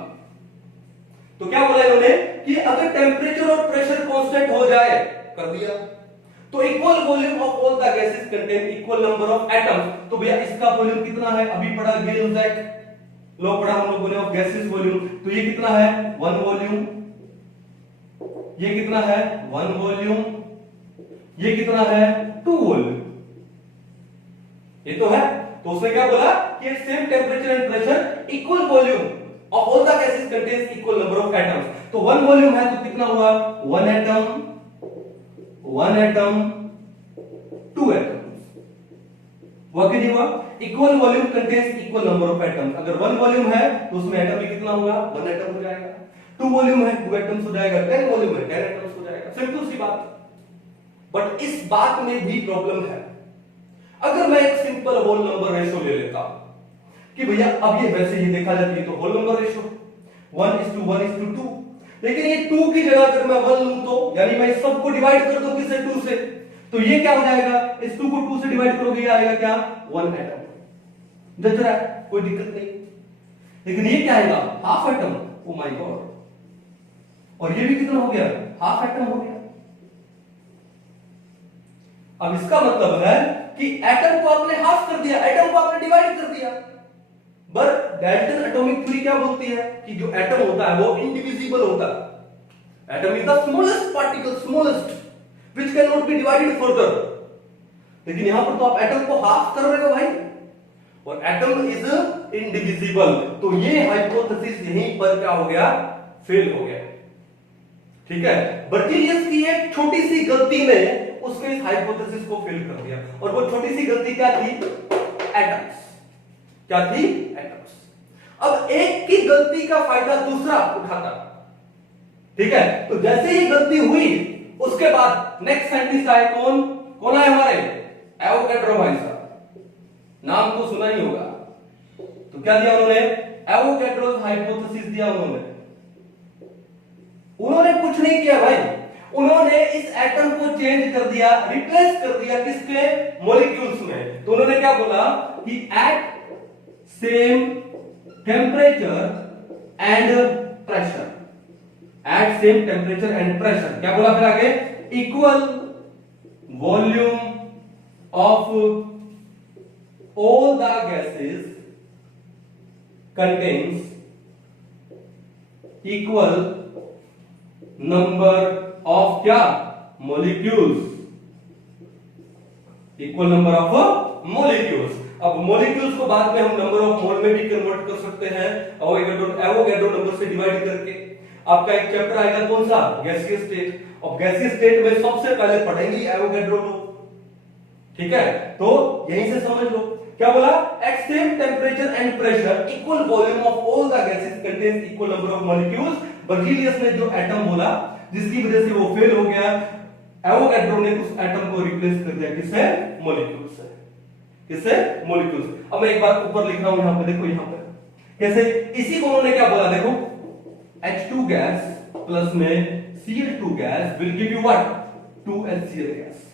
तो क्या बोला इन्होंने कि अगर टेम्परेचर और प्रेशर कांस्टेंट हो जाए, कर दिया, तो equal volume of all the gases contain equal number of atoms. तो भैया इसका वॉल्यूम कितना है, अभी पढ़ा गेल-ज़ैक लो पढ़ा हम लोगों ने ऑफ गैसेस वॉल्यूम, तो ये कितना है 1 वॉल्यूम, ये कितना है 1 वॉल्यूम, ये कितना है 2 वॉल्यूम, ये तो है। तो उसने क्या बोला कि same temperature and pressure equal volume of all the gases contains equal number of atoms. तो 1 वॉल्यूम है तो कितना हुआ 1 एटम 2 एटम्स, हुआ कि नहीं हुआ। Equal volume contains equal number of atoms. अगर 1 वॉल्यूम है तो उसमें एटम भी कितना होगा 1 एटम हो जाएगा, 2 वॉल्यूम है 2 एटम्स हो जाएगा, 10 वॉल्यूम है 10 एटम्स हो जाएगा, सिंपल सी बात। बट इस बात में भी प्रॉब्लम है। अगर मैं एक सिंपल होल नंबर रेशियो ले लेता कि भैया अब ये वैसे ही देखा जाती है तो होल नंबर रेशियो 1:1:2, लेकिन ये 2 की जगह अगर मैं 1 लूं तो यानी मैं इस सबको डिवाइड कर दूं किससे 2 से, तो ये क्या हो जाएगा, इस 2 को 2 से डिवाइड करोगे ये आएगा क्या 1 एटम, जच रहा है, कोई दिक्कत नहीं। लेकिन ये क्या आएगा half atom, oh my God, और ये भी कितना हो गया हाफ एटम हो गया। अब इसका मतलब है कि एटम को आपने हाफ कर दिया, एटम को आपने डिवाइड कर दिया। बट डाल्टन एटॉमिक थ्योरी क्या बोलती है कि जो एटम होता है वो इनडिविजिबल होता है। Atom is the smallest particle, smallest which can not be divided further. लेकिन यहां पर तो आप एटम को हाफ कर रहे हो भाई, और एटम इज इनडिविजिबल। तो ये हाइपोथेसिस यहीं पर क्या हो गया, फेल हो गया। ठीक है, बर्जीलियस की एक छोटी सी गलती ने उसके इस हाइपोथेसिस को फेल कर दिया, और वो छोटी सी गलती क्या थी, एटम्स। क्या थी, एटम्स। अब एक की गलती का फायदा दूसरा उठाता, ठीक है। तो जैसे ही गलती हुई उसके बाद नेक्स्ट साइंटिस्ट आए, कौन आए हमारे, एवोगैड्रो भाई साहब, नाम तो सुना ही होगा। तो क्या दिया उन्होंने, एवोगैड्रोस हाइपोथेसिस दिया उन्होंने कुछ नहीं किया भाई, उन्होंने इस एटम को चेंज कर दिया, रिप्लेस कर दिया किसके, मॉलिक्यूल्स में। तो उन्होंने क्या बोला कि at same temperature and pressure, at same temperature and pressure, क्या बोला फिर आगे, equal volume of all the gases contains equal number of क्या, molecules, equal number of molecules. अब मॉलिक्यूल्स को बाद में हम नंबर ऑफ मोल में भी कन्वर्ट कर सकते हैं, एवोगैड्रो नंबर से डिवाइड करके। आपका एक चैप्टर आएगा कौन सा, गैसियस स्टेट, और गैसियस स्टेट में सबसे पहले पढ़ेंगे एवोगैड्रो लो, ठीक है, तो यहीं से समझ लो क्या बोला, at same temperature and pressure equal volume of all the gases contains equal number of molecules. Berzelius ने जो एटम बोला जिसकी वजह से वो फेल हो गया, एवोगैड्रो ने उस एटम को रिप्लेस कर दिया किससे, मॉलिक्यूल से। किससे, मॉलिक्यूल से। अब मैं एक बार ऊपर लिख रहा हूं, यहां पे देखो, यहां पे कैसे, इसी को उन्होंने क्या बोला, देखो H2 गैस प्लस में Cl2 gas will give you what, 2HCl gas.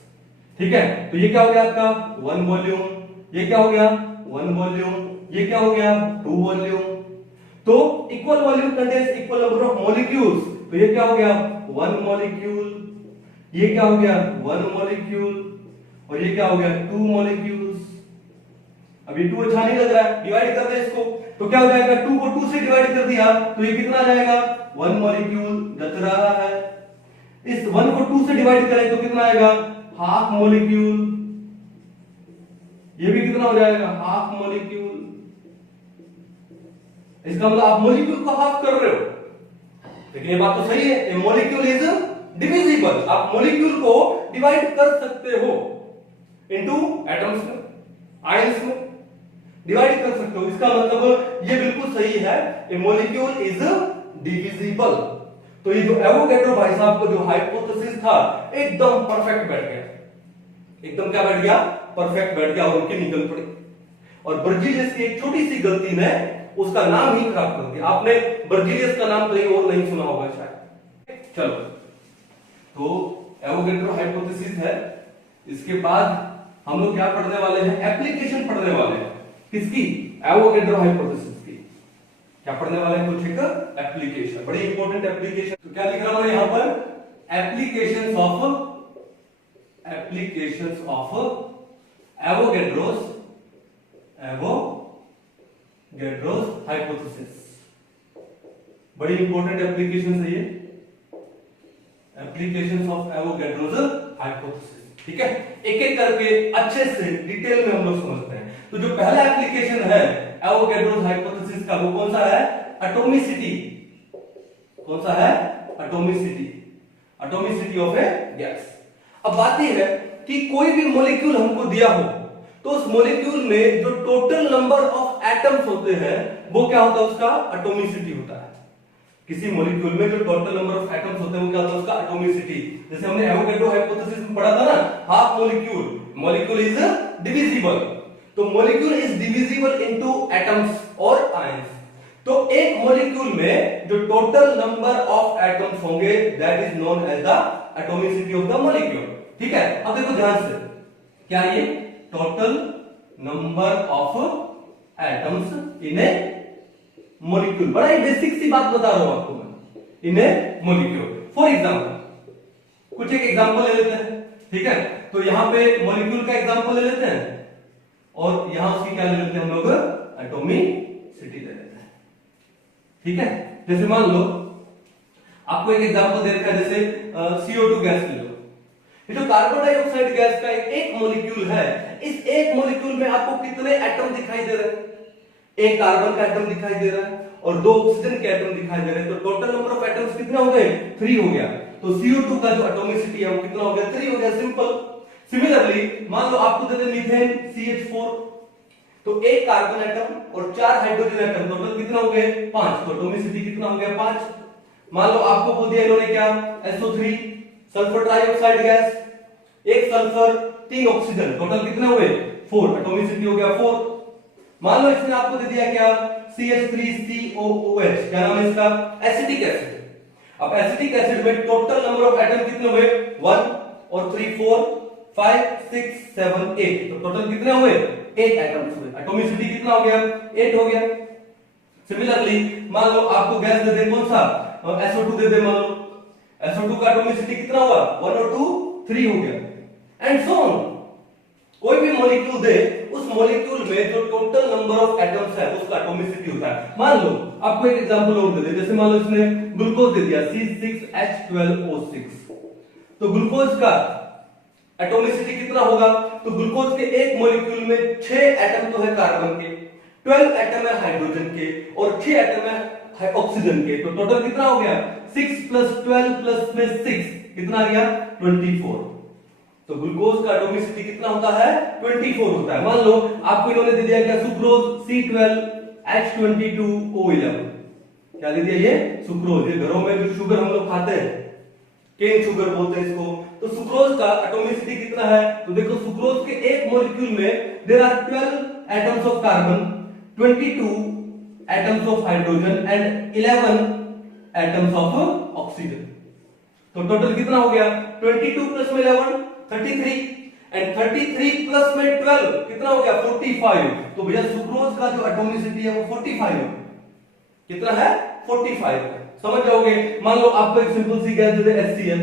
ठीक है, तो ये क्या हो गया आपका 1 वॉल्यूम, ये क्या हो गया 1 वॉल्यूम, ये क्या हो गया 2 वॉल्यूम। तो equal volume contains equal number of molecules, तो ये क्या हो गया 1 मॉलिक्यूल, ये क्या हो गया 1 मॉलिक्यूल, और ये क्या हो गया 2 मॉलिक्यूल्स। अब ये 2 अच्छा नहीं लग रहा है, डिवाइड कर दे इसको, तो क्या हो जाएगा 2 को 2 से डिवाइड कर दिया तो ये कितना आ जाएगा 1 मॉलिक्यूल बच रहा है। इस 1 को 2 से डिवाइड करें तो कितना आएगा हाफ मॉलिक्यूल, ये भी कितना हो जाएगा हाफ मॉलिक्यूल। इसका मतलब आप मॉलिक्यूल को हाफ कर रहे हो, लेकिन ये बात तो सही है, ए मॉलिक्यूल इज डिविजिबल, आप मॉलिक्यूल को डिवाइड कर सकते हो इनटू एटम्स में, आयंस में डिवाइड कर सकते हो। इसका मतलब ये बिल्कुल सही है, ए मॉलिक्यूल इज डिविजिबल। तो ये जो एवोगैड्रो भाई साहब का जो हाइपोथेसिस था एकदम परफेक्ट बैठ गया, एकदम क्या बैठ गया, परफेक्ट बैठ गया, और उनकी निकल पड़ी। और बर्जीलियस की एक छोटी सी गलती ने उसका नाम ही खराब कर दिया। आपने बर्जीलियस का नाम कहीं और नहीं सुना होगा शायद। चलो, तो एवोगैड्रो हाइपोथेसिस है, इसके बाद हम लोग क्या पढ़ने वाले हैं, एप्लीकेशन पढ़ने वाले हैं। किसकी, एवोगैड्रो हाइपोथेसिस की। क्या पढ़ने वाले हैं, कुछ एक एप्लीकेशन, बड़ी इंपॉर्टेंट एप्लीकेशन। तो क्या लिख रहा हूं यहां पर, एप्लीकेशंस ऑफ एवोगैड्रोस हाइपोथेसिस। बड़ी इंपॉर्टेंट एप्लीकेशन है ये, एप्लीकेशंस ऑफ एवोगैड्रोस हाइपोथेसिस। ठीक है, एक एक करके अच्छे से डिटेल में हम लोग समझते हैं। तो जो पहला एप्लीकेशन है एवोगैड्रोस हाइपोथेसिस का, वो कौन सा है, एटॉमिसिटी। कौन सा है, एटॉमिसिटी ऑफ ए गैस। अब बात यह है कि कोई भी मॉलिक्यूल हमको दिया हो तो उस मॉलिक्यूल में जो टोटल नंबर ऑफ एटम्स होते हैं वो क्या होता है, उसका एटॉमिसिटी होता है। किसी मॉलिक्यूल में जो टोटल नंबर ऑफ एटम्स होते हैं वो क्या होता है, उसका एटॉमिसिटी। जैसे हमने एवोगैड्रो हाइपोथेसिस में पढ़ा था ना, हाफ मॉलिक्यूल इज डिविजिबल। तो molecule is divisible into atoms और आयंस। तो एक मॉलिक्यूल में जो टोटल नंबर ऑफ एटम्स होंगे that is known as the atomicity of the molecule. ठीक है, अब देखो ध्यान से, क्या ये total number of atoms in a molecule, बड़ा ही बेसिक सी बात बता रहा हूं आपको मैं, इन ए मॉलिक्यूल। फॉर एग्जांपल, कुछ एक एग्जांपल ले लेते हैं। ठीक है, तो यहां पे मॉलिक्यूल का एग्जांपल ले लेते हैं और यहां उसकी क्या ले लेते हैं हम लोग, एटॉमिसिटी ले लेते हैं। ठीक है, जैसे मान लो आपको एक एग्जांपल दे रखा है, जैसे CO2 गैस ले लो। ये जो कार्बन डाइऑक्साइड गैस का एक मॉलिक्यूल है, इस एक मॉलिक्यूल में आपको कितने एटम दिखाई दे रहे हैं, एक कार्बन का एटम दिखाई दे रहा है और 2 ऑक्सीजन के एटम दिखाई दे रहे हैं। तो टोटल नंबर ऑफ एटम्स कितने हो गए, 3 हो गया। तो CO2 का जो एटॉमिसिटी है वो कितना हो गया, 3 हो गया, सिंपल। सिमिलरली मान लो आपको दे दे मीथेन CH4, तो एक कार्बन एटम और 4 हाइड्रोजन एटम, टोटल कितना हो गए 5। तो एटॉमिसिटी कितना हो गया 5। मान लो आपको बोल दिया इन्होंने क्या, SO3 सल्फर ट्राइऑक्साइड गैस, एक सल्फर 3 ऑक्सीजन, टोटल कितने हुए 4, एटॉमिसिटी हो गया 4। मान लो इसने आपको दे दिया क्या, CH3COOH, क्या नाम है इसका, एसिटिक एसिड। अब एसिटिक एसिड में टोटल नंबर ऑफ एटम कितने हुए, 1 और 3 4 5 6 7 8, तो टोटल कितने हुए 8 एटम्स हुए। एटॉमिसिटी कितना हो गया, 8 हो गया। सिमिलरली मान लो आपको गैस दे दे, कौन सा, SO2 दे दे, मान लो SO2 का एटॉमिसिटी कितना हुआ, 1 और 2 3 हो गया, एंड सो ऑन। कोई भी मॉलिक्यूल दे, उस मॉलिक्यूल में जो टोटल नंबर ऑफ एटम्स है उसका एटॉमिसिटी होता है। मान लो आपको एक एग्जांपल और दे दे, जैसे मान लो इसने ग्लूकोज दे दिया C6H12O6, तो ग्लूकोज का एटॉमिसिटी कितना होगा, तो ग्लूकोज के एक मॉलिक्यूल में 6 एटम तो है कार्बन के, 12 एटम है हाइड्रोजन के और 6 एटम है ऑक्सीजन के, तो टोटल कितना हो गया 6 + 12 + 6 कितना आ गया 24। तो ग्लूकोज का एटॉमिसिटी कितना होता है 24 होता है। मान लो आपको इन्होंने दे दिया क्या सुक्रोज C12H22O11, क्या दे दिया ये सुक्रोज। ये घरों में जो शुगर हम लोग खाते हैं केन शुगर बोलते हैं इसको। तो सुक्रोज का एटॉमिसिटी कितना है, तो देखो सुक्रोज के एक मॉलिक्यूल में there are 12 atoms of carbon, 22 atoms of hydrogen and 11 atoms of oxygen. तो टोटल कितना हो गया 22 प्लस में 11 33 एंड 33 प्लस में 12 कितना हो गया 45। तो भैया सुक्रोज का जो एटॉमिसिटी है वो 45 है। कितना है 45। समझ जाओगे। मान लो आपको एक सिंपल सी गैस दे दे HCl,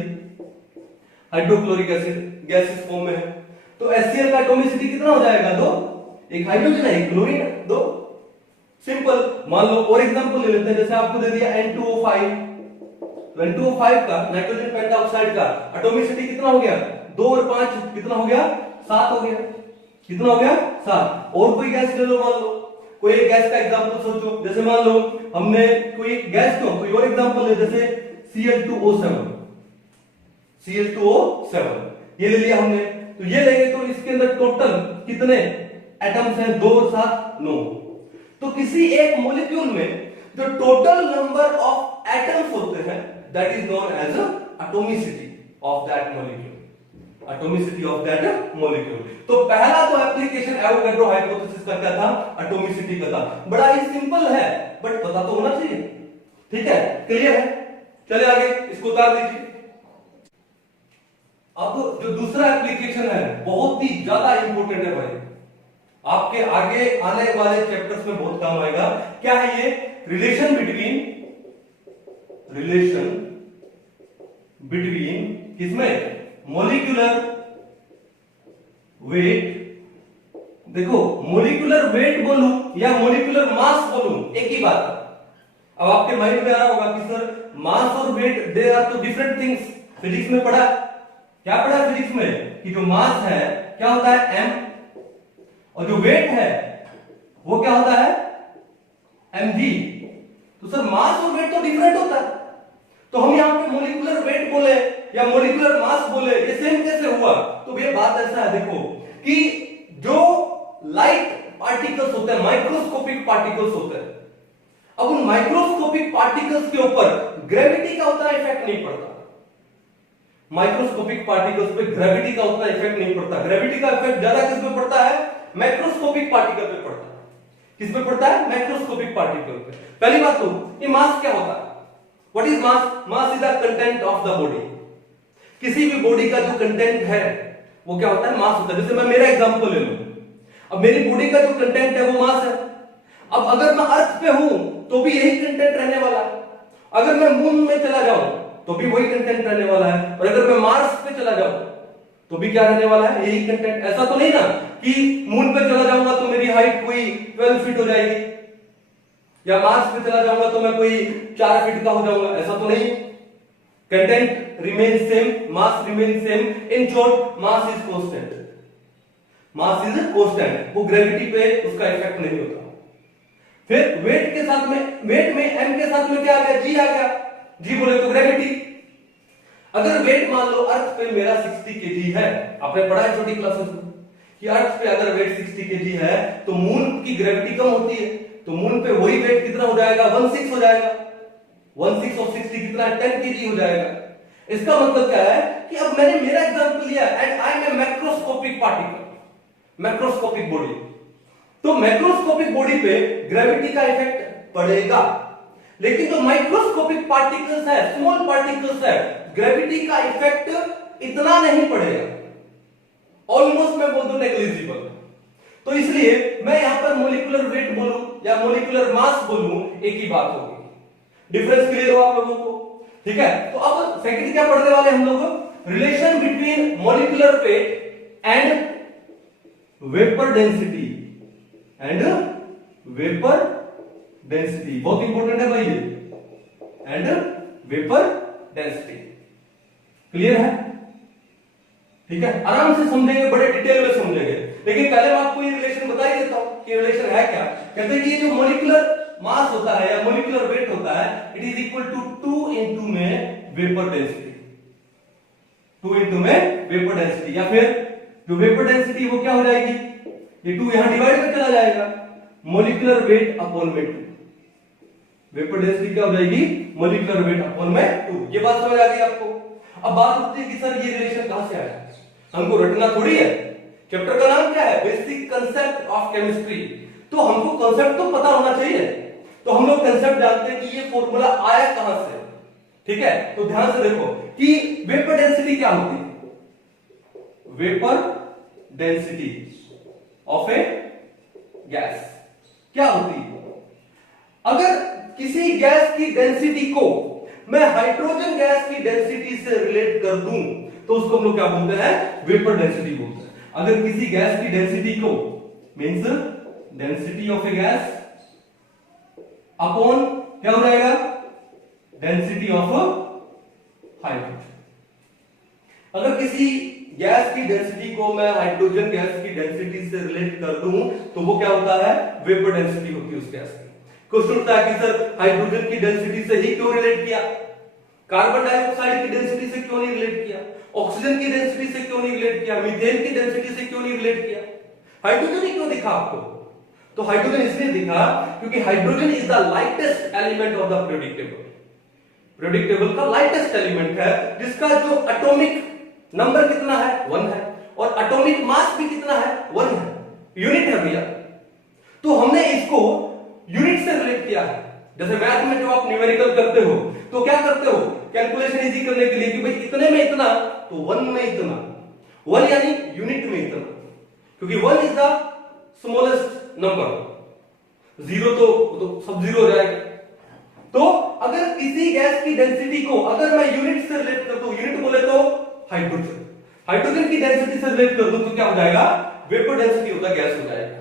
हाइड्रोक्लोरिक एसिड, गैस इस फॉर्म में है, तो HCl का एटॉमिसिटी कितना हो जाएगा 2, एक हाइड्रोजन है एक क्लोरीन है 2। सिंपल। मान लो और एग्जांपल ले लेते हैं, जैसे आपको दे दिया N2O5, तो N2O5 का नाइट्रोजन पेंटाऑक्साइड का एटॉमिसिटी कितना हो गया 2 और 5 कितना हो गया 7 हो गया। कितना हो गया 7। और कोई गैस ले लो, मान लो कोई एक गैस का एग्जांपल सोचो, जैसे मान लो हमने कोई गैस क्यों कोई और एग्जांपल ले, जैसे Cl2O7, Cl2O7 ये ले लिया हमने। तो ये लेंगे तो इसके अंदर टोटल कितने एटम्स हैं 2 और 7 9। तो किसी एक मॉलिक्यूल में जो टोटल नंबर ऑफ एटम्स होते हैं that is known as atomicity of that molecule, atomicity of that molecule. तो पहला तो एप्लीकेशन एवोगैड्रो हाइपोथेसिस का क्या था एटॉमिसिटी का था। बड़ा ही सिंपल है बट पता तो होना चाहिए। ठीक है, क्लियर है। चलिए आगे इसको उतार दीजिए। अब जो दूसरा एप्लीकेशन है बहुत ही ज्यादा इंपॉर्टेंट है भाई, आपके आगे आने वाले चैप्टर्स में बहुत काम आएगा। क्या है ये रिलेशन बिटवीन किसमें मॉलिक्यूलर वेट। देखो मॉलिक्यूलर वेट बोलूं या मॉलिक्यूलर मास बोलूं एक ही बात है। अब आपके माइंड में आ रहा होगा कि सर मास और वेट दे आर तो डिफरेंट थिंग्स। फिजिक्स में पढ़ा, क्या पढ़ा फिजिक्स में कि जो मास है क्या होता है m और जो वेट है वो क्या होता है mg। तो सर मास और वेट तो डिफरेंट होता है, तो हम यहां पे मॉलिक्यूलर वेट बोले या मॉलिक्यूलर मास बोले, ये सेम कैसे हुआ। तो ये बात ऐसा है देखो कि जो लाइट पार्टिकल्स होते हैं माइक्रोस्कोपिक पार्टिकल्स होते हैं, अब उन माइक्रोस्कोपिक पार्टिकल्स के ऊपर ग्रेविटी का उतना इफेक्ट नहीं पड़ता। माइक्रोस्कोपिक पार्टिकल्स पे ग्रेविटी का उतना इफेक्ट नहीं पड़ता। ग्रेविटी का इफेक्ट ज्यादा किस पे पड़ता है मैक्रोस्कोपिक पार्टिकल पे पड़ता है। किस पे पड़ता है मैक्रोस्कोपिक पार्टिकल पे। पहली बात तो ये मास क्या होता है, what is mass. Mass is the content of the body. किसी भी बॉडी का जो कंटेंट है वो क्या होता है मास होता है। जैसे मैं मेरा एग्जांपल ले लूं, अब मेरी बॉडी का जो कंटेंट है वो मास है। अब अगर मैं अर्थ पे हूं तो भी यही कंटेंट रहने वाला है, अगर मैं मून में चला जाऊं तो भी वही कंटेंट रहने वाला है, और अगर मैं मार्स पे चला जाऊं तो भी क्या रहने वाला है यही कंटेंट। ऐसा तो नहीं ना कि मून पे चला जाऊंगा तो मेरी हाइट कोई 12 फीट हो जाएगी, या मार्स पे चला जाऊंगा तो मैं कोई 4 फीट का हो जाऊंगा, ऐसा तो नहीं। Content remain same, mass remain same. In short mass is constant, mass is constant, वो ग्रेविटी पे उसका इफेक्ट नहीं होता। फिर वेट के साथ में, वेट में m के साथ में क्या आ गया g आ गया, g बोले तो ग्रेविटी। अगर वेट मान लो अर्थ पे मेरा 60 kg है, आपने पढ़ा है छोटी क्लासेस में कि अर्थ पे अगर वेट 60 kg है तो मून की ग्रेविटी कम होती है, तो मून पे वही वेट कितना हो जाएगा 16 हो जाएगा। 16 और 60 कितना 10 kg हो जाएगा। इसका मतलब क्या है कि अब मैंने मेरा एग्जांपल लिया and I am a macroscopic particle, macroscopic body. तो मैक्रोस्कोपिक बॉडी पे ग्रेविटी का इफेक्ट पड़ेगा, लेकिन जो माइक्रोस्कोपिक पार्टिकल्स है, स्मॉल पार्टिकल्स है, ग्रेविटी का इफेक्ट इतना नहीं पड़ेगा, ऑलमोस्ट मैं बोल दूं नेग्लिजिबल। तो इसलिए मैं यहां पर मॉलिक्यूलर वेट बोलूं या मॉलिक्यूलर मास बोलूं एक ही बात होगी। डिफरेंस क्लियर हो आप लोगों को, ठीक है। तो अब सेकंड क्या पढ़ने वाले हम लोग, relation between molecular weight and vapour density, and vapour density बहुत इंपॉर्टेंट है भाई ये, एंड वेपर डेंसिटी। क्लियर है, ठीक है। आराम से समझेंगे, बड़े डिटेल में समझेंगे, लेकिन पहले मैं आपको ये रिलेशन बता ही देता हूं कि रिलेशन है क्या। कहते हैं कि ये जो मॉलिक्यूलर मास होता है या मॉलिक्यूलर वेट होता है, it is equal to 2 into में वेपर डेंसिटी। 2 इंटू में वेपर डेंसिटी, या फिर जो वेपर डेंसिटी वो क्या हो जाएगी, ये 2 यहां डिवाइड में चला जाएगा, मोलिकुलर वेट अपॉन में 2। वेपर डेंसिटी क्या हो जाएगी, मोलिकुलर वेट अपॉन में 2। ये बात समझ आ गई आपको। अब बात होती है कि सर ये रिलेशन कहां से आया, हमको रटना थोड़ी है। चैप्टर का नाम क्या है, बेसिक कंसेप्ट ऑफ केमिस्ट्री। तो हमको कंसेप्ट तो पता होना चाहिए। तो हम लोग कंसेप्ट जानते हैं कि ये फॉर्मूला आया कहां से, ठीक है। तो ध्यान से देखो कि वेपर डेंसिटी क्या होती है, vapour density of a gas क्या होती है। अगर किसी गैस की डेंसिटी को मैं हाइड्रोजन गैस की डेंसिटी से रिलेट कर दूं तो उसको हम लोग क्या बोलते हैं, वेपर डेंसिटी बोलते हैं। अगर किसी गैस की डेंसिटी को means density of a gas upon क्या हो जाएगा, डेंसिटी ऑफ हाइड्रोजन। अगर किसी गैस की डेंसिटी को मैं हाइड्रोजन गैस की डेंसिटी से रिलेट कर दूं तो वो क्या होता है, वेपर डेंसिटी होती है उस गैस की। क्वेश्चन उठता है कि सर हाइड्रोजन की डेंसिटी से ही क्यों रिलेट किया, कार्बन डाइऑक्साइड की डेंसिटी से क्यों नहीं रिलेट किया, ऑक्सीजन की डेंसिटी से क्यों नहीं रिलेट किया, मीथेन की डेंसिटी से क्यों नहीं रिलेट किया, हाइड्रोजन ही क्यों दिखा आपको। तो हाइड्रोजन इसलिए दिखा क्योंकि hydrogen is the lightest element of the periodic table. Periodic table का लाइटेस्ट एलिमेंट है जिसका जो एटॉमिक नंबर कितना है, 1 है, और एटॉमिक मास भी कितना है, 1 है, यूनिट है भैया। तो हमने इसको यूनिट से रिलेट किया है। जैसे मैथ में जो आप न्यूमेरिकल करते हो तो क्या करते हो, कैलकुलेशन इजी करने के लिए कि भाई इतने में इतना तो 1 में इतना, 1 यानी यूनिट में इतना, क्योंकि 1 इज द स्मॉलेस्ट नंबर, 0 तो सब 0 हो जाएगा। तो अगर किसी गैस की डेंसिटी को अगर मैं यूनिट से रिलेट कर दूं, यूनिट बोले तो हाइड्रोजन, हाइड्रोजन की डेंसिटी से रिलेट कर दूं तो क्या हो जाएगा, वेपर डेंसिटी होता है, गैस हो जाएगा।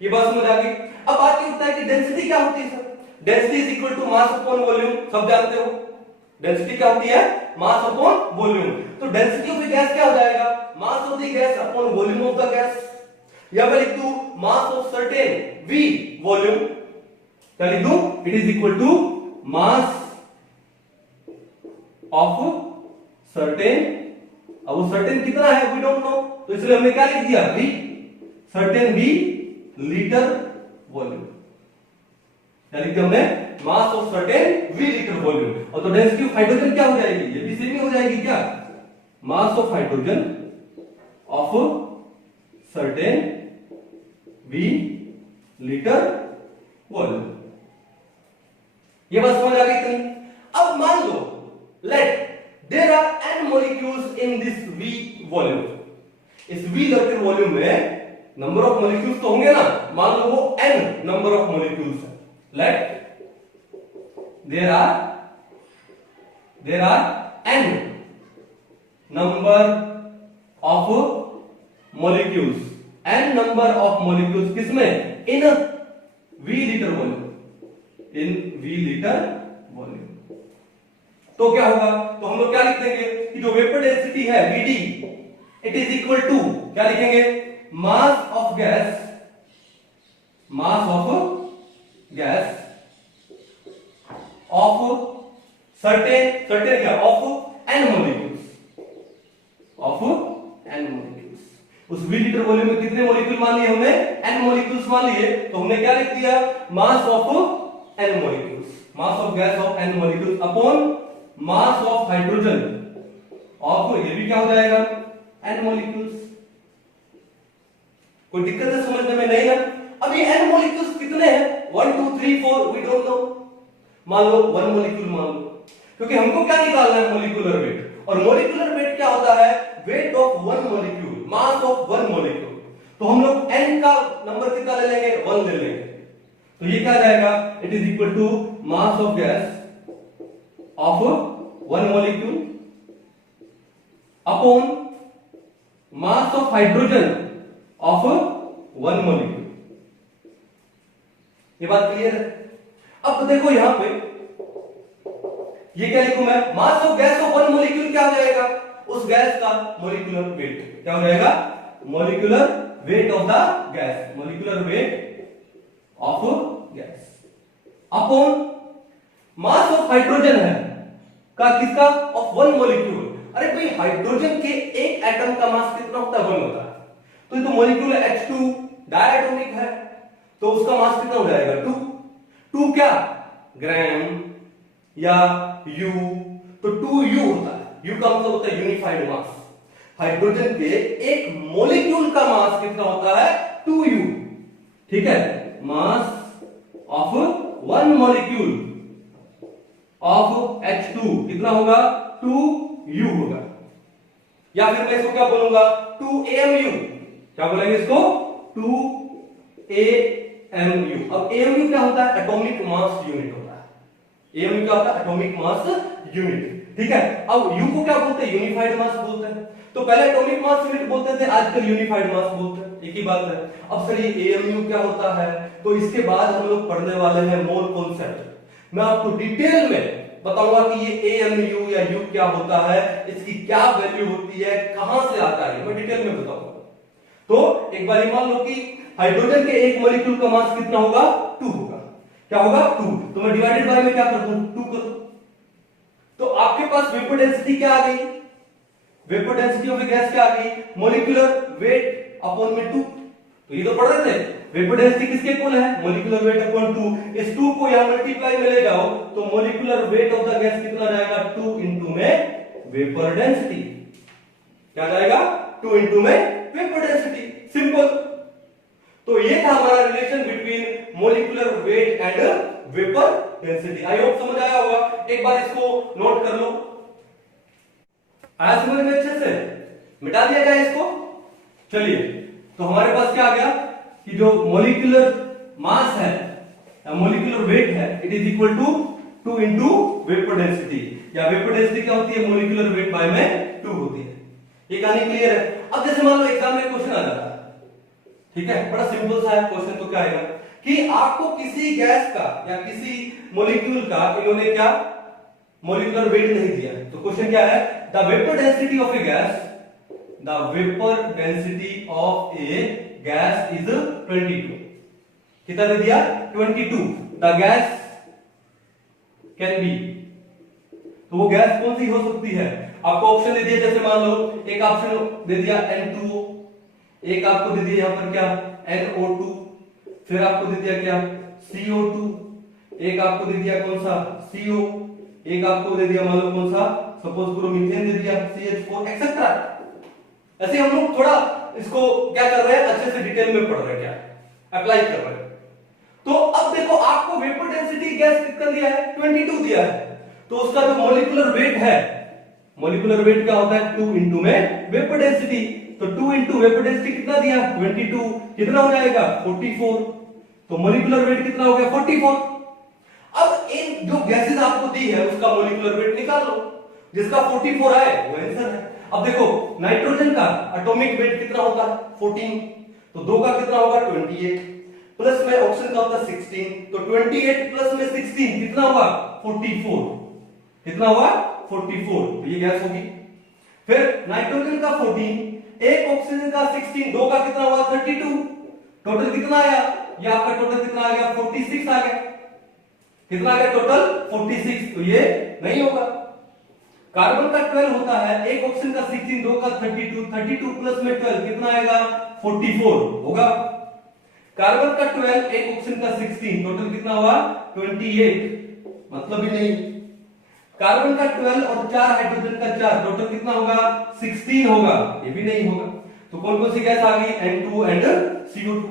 ये बात समझ आ गई। अब बात ये होता है कि डेंसिटी क्या होती है sir, density is equal to mass upon volume, सब जानते हो डेंसिटी क्या होती है, मास अपॉन वॉल्यूम। तो डेंसिटी ऑफ द गैस क्या हो जाएगा, mass of the gas upon volume of the gas, या मैं लिख दूं mass of certain v volume, क्या लिख दूं, it is equal to mass of certain. अब वो सर्टेन कितना है वी डोंट नो, तो इसलिए हमने क्या लिख दिया, v certain v litre volume, क्या लिख दिया हमने, मास of certain v litre volume. और तो डेंसिटी ऑफ हाइड्रोजन क्या हो जाएगी, ये भी सेम ही हो जाएगी क्या, mass of hydrogen of certain v litre volume. ये बात समझ आ गई इतनी। अब मान लो let there are n molecules in this v volume, इस v लीटर वॉल्यूम में नंबर ऑफ मॉलिक्यूल्स तो होंगे ना, मान लो वो n नंबर ऑफ मॉलिक्यूल्स है। Let there are n number of molecules, n number of molecules किसमें, in v litre volume, in v litre volume. तो क्या होगा, तो हम लोग क्या लिख देंगे कि जो वेपर डेंसिटी है Vd it is equal to क्या लिखेंगे, mass of gas, mass of gas of certain, certain क्या, of n molecules, of n molecules. उस v लीटर वॉल्यूम में कितने मॉलिक्यूल मान लिए हमने, n मॉलिक्यूल्स मान लिए, तो हमने क्या लिख दिया, mass of n molecules, mass of gas of n molecules upon mass of hydrogen of, ये भी क्या हो जाएगा, n मॉलिक्यूल्स। कोई दिक्कत है समझने में, नहीं ना। अब ये n मॉलिक्यूल्स कितने हैं, 1 2 3 4 वी डोंट नो, मान लो 1 मॉलिक्यूल मान लो, क्योंकि हमको क्या निकालना है, मॉलिक्यूलर वेट, और मॉलिक्यूलर वेट क्या होता है, weight of 1 molecule, mass of 1 molecule. तो हम लोग n का नंबर कितना ले लेंगे, 1 ले लेंगे, तो ये क्या आ जाएगा, it is equal to mass of gas of 1 molecule upon mass of hydrogen of 1 molecule. ये बात क्लियर है। अब देखो यहां पे ये क्या लिखूं मैं, मास ऑफ गैस ऑफ 1 मॉलिक्यूल क्या हो जाएगा, उस गैस का मॉलिक्यूलर वेट क्या हो जाएगा, molecular weight of the gas, molecular weight of gas upon mass of hydrogen है का, किसका, ऑफ 1 मॉलिक्यूल। अरे भाई हाइड्रोजन के एक एटम का मास कितना होता है? 1 होता है। तो ये तो मॉलिक्यूल H2 डायटोमिक है, तो उसका मास कितना हो जाएगा? 2। 2 क्या? ग्राम या यू, तो 2U होता है। यू का मतलब होता है यूनिफाइड मास। हाइड्रोजन के एक मॉलिक्यूल का मास कितना होता है? 2U। ठीक है, mass of 1 molecule of H2 कितना होगा? 2U होगा। या फिर मैं इसको क्या बोलूंगा? 2AMU। क्या बोलेंगे इसको? 2AMU। अब AMU क्या होता है? एटॉमिक मास यूनिट होता है। AMU क्या होता है? Atomic mass unit. ठीक है, अब U को क्या बोलते हैं? यूनिफाइड मास बोलते हैं। तो पहले एटॉमिक मास यूनिट बोलते थे, आजकल यूनिफाइड मास बोलते हैं, एक ही बात है। अब सर ये AMU क्या होता है? तो इसके बाद हम लोग पढ़ने वाले हैं मोल कॉन्सेप्ट। मैं आपको डिटेल में बताऊंगा कि ये AMU या U क्या होता है, इसकी क्या वैल्यू होती है, कहां से आता है, मैं डिटेल में बताऊंगा। तो एक बार मान लो कि हाइड्रोजन के एक मॉलिक्यूल का मास कितना होगा? 2 होगा। क्या होगा? 2। तो मैं डिवाइडेड बाय में क्या कर दूं? 2 कर दूं। तो आपके पास वेपर डेंसिटी क्या आ गई? Vapour density of a gas क्या आ गई? मॉलिक्यूलर वेट अपॉन में 2। तो ये तो पढ़ रहे थे, वेपर डेंसिटी किसके इक्वल है? Molecular weight upon 2। इस 2 को यहां मल्टीप्लाई में ले जाओ तो molecular weight of the gas कितना जाएगा? 2 इनटू में वेपर डेंसिटी। क्या जाएगा? 2 इनटू में वेपर डेंसिटी। सिंपल। तो ये था हमारा relation between molecular weight and vapour density. I hope समझ आया होगा। एक बार इसको नोट कर लो। आया समझ में अच्छे से? मिटा दिया जाए इसको। चलिए, तो हमारे पास क्या आ गया कि जो मॉलिक्यूलर मास है या मॉलिक्यूलर वेट है, it is equal to 2 into vapour density, या वेपर डेंसिटी क्या होती है? मॉलिक्यूलर वेट बाय में 2 होती है। ये कहानी क्लियर है? अब जैसे मान लो एग्जाम में क्वेश्चन आ जाता है, ठीक है, बड़ा सिंपल सा है क्वेश्चन। तो क्या आएगा कि आपको किसी गैस का या किसी मॉलिक्यूल का इन्होंने क्या मॉलिक्यूलर वेट नहीं दिया। तो क्वेश्चन क्या है? The vapour density of a gas, the vapour density of a gas is 22। कितना दे दिया? 22। द गैस कैन बी, तो वो गैस कौन सी हो सकती है? आपको ऑप्शन दे दिया, जैसे मान लो एक ऑप्शन दे दिया N2O, एक आपको दे दिया यहां पर क्या? NO2, फिर आपको दे दिया क्या? CO2, एक आपको दे दिया कौन सा? CO, एक आपको दे दिया मान लो कौन सा? सपोज करो मीथेन दे दिया CH4 एक्सेट्रा। ऐसे हम लोग थोड़ा इसको क्या कर रहे हैं, अच्छे से डिटेल में पढ़ रहे हैं, क्या अप्लाई कर रहे हैं। तो अब देखो आपको वेपर डेंसिटी गैस कितना दिया है? 22 दिया है। तो उसका जो मॉलिक्यूलर वेट है, मॉलिक्यूलर वेट क्या होता है? 2 इनटू में वेपर डेंसिटी। तो 2 इनटू वेपर डेंसिटी कितना दिया? 22। कितना हो जाएगा? 44। तो मॉलिक्यूलर वेट कितना हो गया? 44। अब इन जो गैसेस आपको दी है उसका मॉलिक्यूलर वेट निकाल लो, जिसका 44 आए वो आंसर है। अब देखो नाइट्रोजन का एटॉमिक वेट कितना होता है? 14। तो 2 का कितना होगा? 28, प्लस में ऑप्शन का होता है 16। तो 28 प्लस में 16 कितना हुआ? 44। कितना हुआ? 44। तो ये गैस होगी। फिर नाइट्रोजन का 14, एक ऑक्सीजन का 16, 2 का कितना हुआ? 32। टोटल कितना आया? ये आपका टोटल कितना आ गया? 46 आ गया। कितना आ गया टोटल? 46। तो ये नहीं होगा। कार्बन का 12 होता है, एक ऑक्सीजन का 16, 2 का 32, 32 प्लस में 12 कितना आएगा? 44 होगा। कार्बन का 12, एक ऑक्सीजन का 16, टोटल कितना हुआ? 28, मतलब ही नहीं। कार्बन का 12 और 4 हाइड्रोजन का 4, टोटल कितना होगा? 16 होगा, ये भी नहीं होगा। तो कौन कौन सी गैस आ गई? N2 and CO2।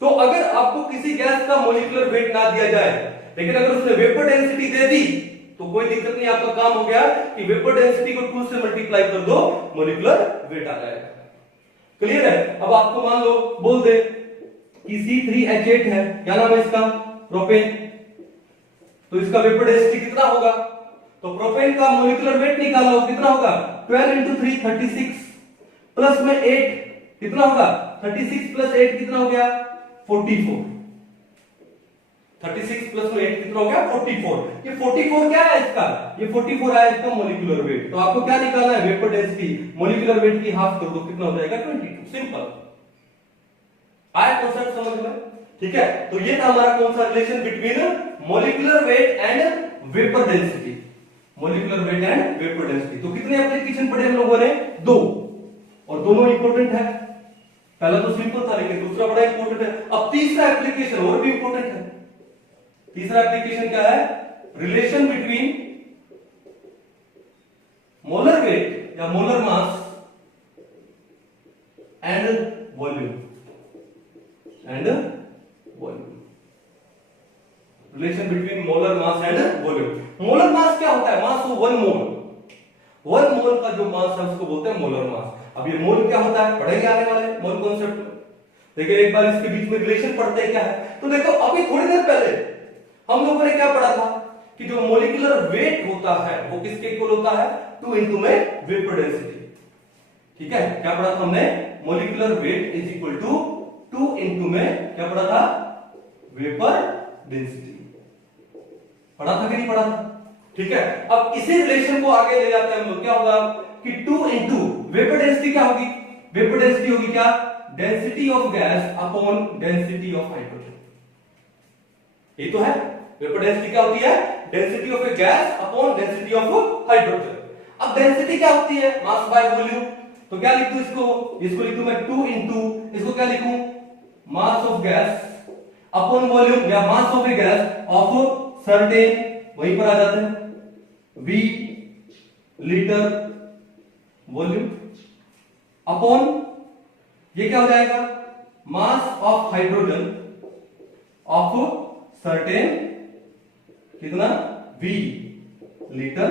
तो अगर आपको किसी गैस का मॉलिक्यूलर वेट ना दिया जाए, लेकिन अगर उसने वेपर डेंसिटी दे दी तो कोई दिक्कत नहीं, आपका काम हो गया कि वेपर डेंसिटी को 2 से मल्टीप्लाई कर दो, मॉलिक्यूलर वेट आ जाएगा। क्लियर है? अब आपको मान लो बोल दे कि C3H8 है, क्या नाम है इसका? प्रोपेन। तो इसका वेपर डेंसिटी कितना होगा? तो प्रोपेन का मॉलिक्यूलर वेट निकाल लो, कितना होगा? 12 into 3 36, प्लस में 8 कितना होगा? 36 प्लस 8 कितना हो गया? 44। 36 प्लस में 8 कितना हो गया? 44। ये 44 क्या है इसका? ये 44 है इसका मॉलिक्यूलर वेट। तो आपको क्या निकालना है? Vapour density. मॉलिक्यूलर वेट की हाफ कर दो, कितना हो जाएगा? 22। सिंपल। आया कॉन्सेप्ट समझ में? ठीक है, तो ये था हमारा कौन सा relation between molecular weight and vapour density. Molecular weight and vapour density. तो कितने एप्लीकेशन पढ़े हम लोगों ने? 2, और दोनों इंपॉर्टेंट है। पहला तो सिंपल था लेकिन दूसरा बड़ा इंपॉर्टेंट है। अब तीसरा एप्लीकेशन और भी इंपॉर्टेंट है। तीसरा एप्लीकेशन क्या है? रिलेशन बिटवीन मोलर वेट या molar mass and volume relation between molar mass and volume. Molar mass क्या होता है? मास ऑफ 1 मोल का जो मास है उसको बोलते हैं मोलर मास। अब ये मोल क्या होता है पढ़ेंगे आने वाले मोल कॉन्सेप्ट में। देखिए एक बार इसके बीच में रिलेशन पढ़ते हैं क्या है। तो देखो अभी थोड़ी देर पहले हम लोगों ने क्या पढ़ा था कि जो मोलिकुलर वेट होता है वो किसके इक्वल होता है? 2 into में वेपर डेंसिटी। ठीक है, क्या पढ़ा था हमने? Molecular weight is equal to 2 into में क्या पढ़ा था? Vapour density. पढ़ा था कि नहीं पढ़ा था? ठीक है, अब इसी रिलेशन को आगे ले जाते हैं हम लोग। क्या होगा कि 2 into वेपर डेंसिटी क्या होगी? वेपर डेंसिटी होगी क्या? Density of gas upon density of hydrogen. ये तो है वेपर डेंसिटी क्या होती है? Density of a gas upon density of hydrogen. अब डेंसिटी क्या होती है? Mass by volume. तो क्या लिख दूं इसको लिख दूं मैं 2 into, इसको क्या लिखूं? Mass of gas upon volume या mass of a gas of certain, वहीं पर आ जाते हैं, V लीटर वॉल्यूम अपॉन ये क्या हो जाएगा? Mass of hydrogen of certain कितना? V litre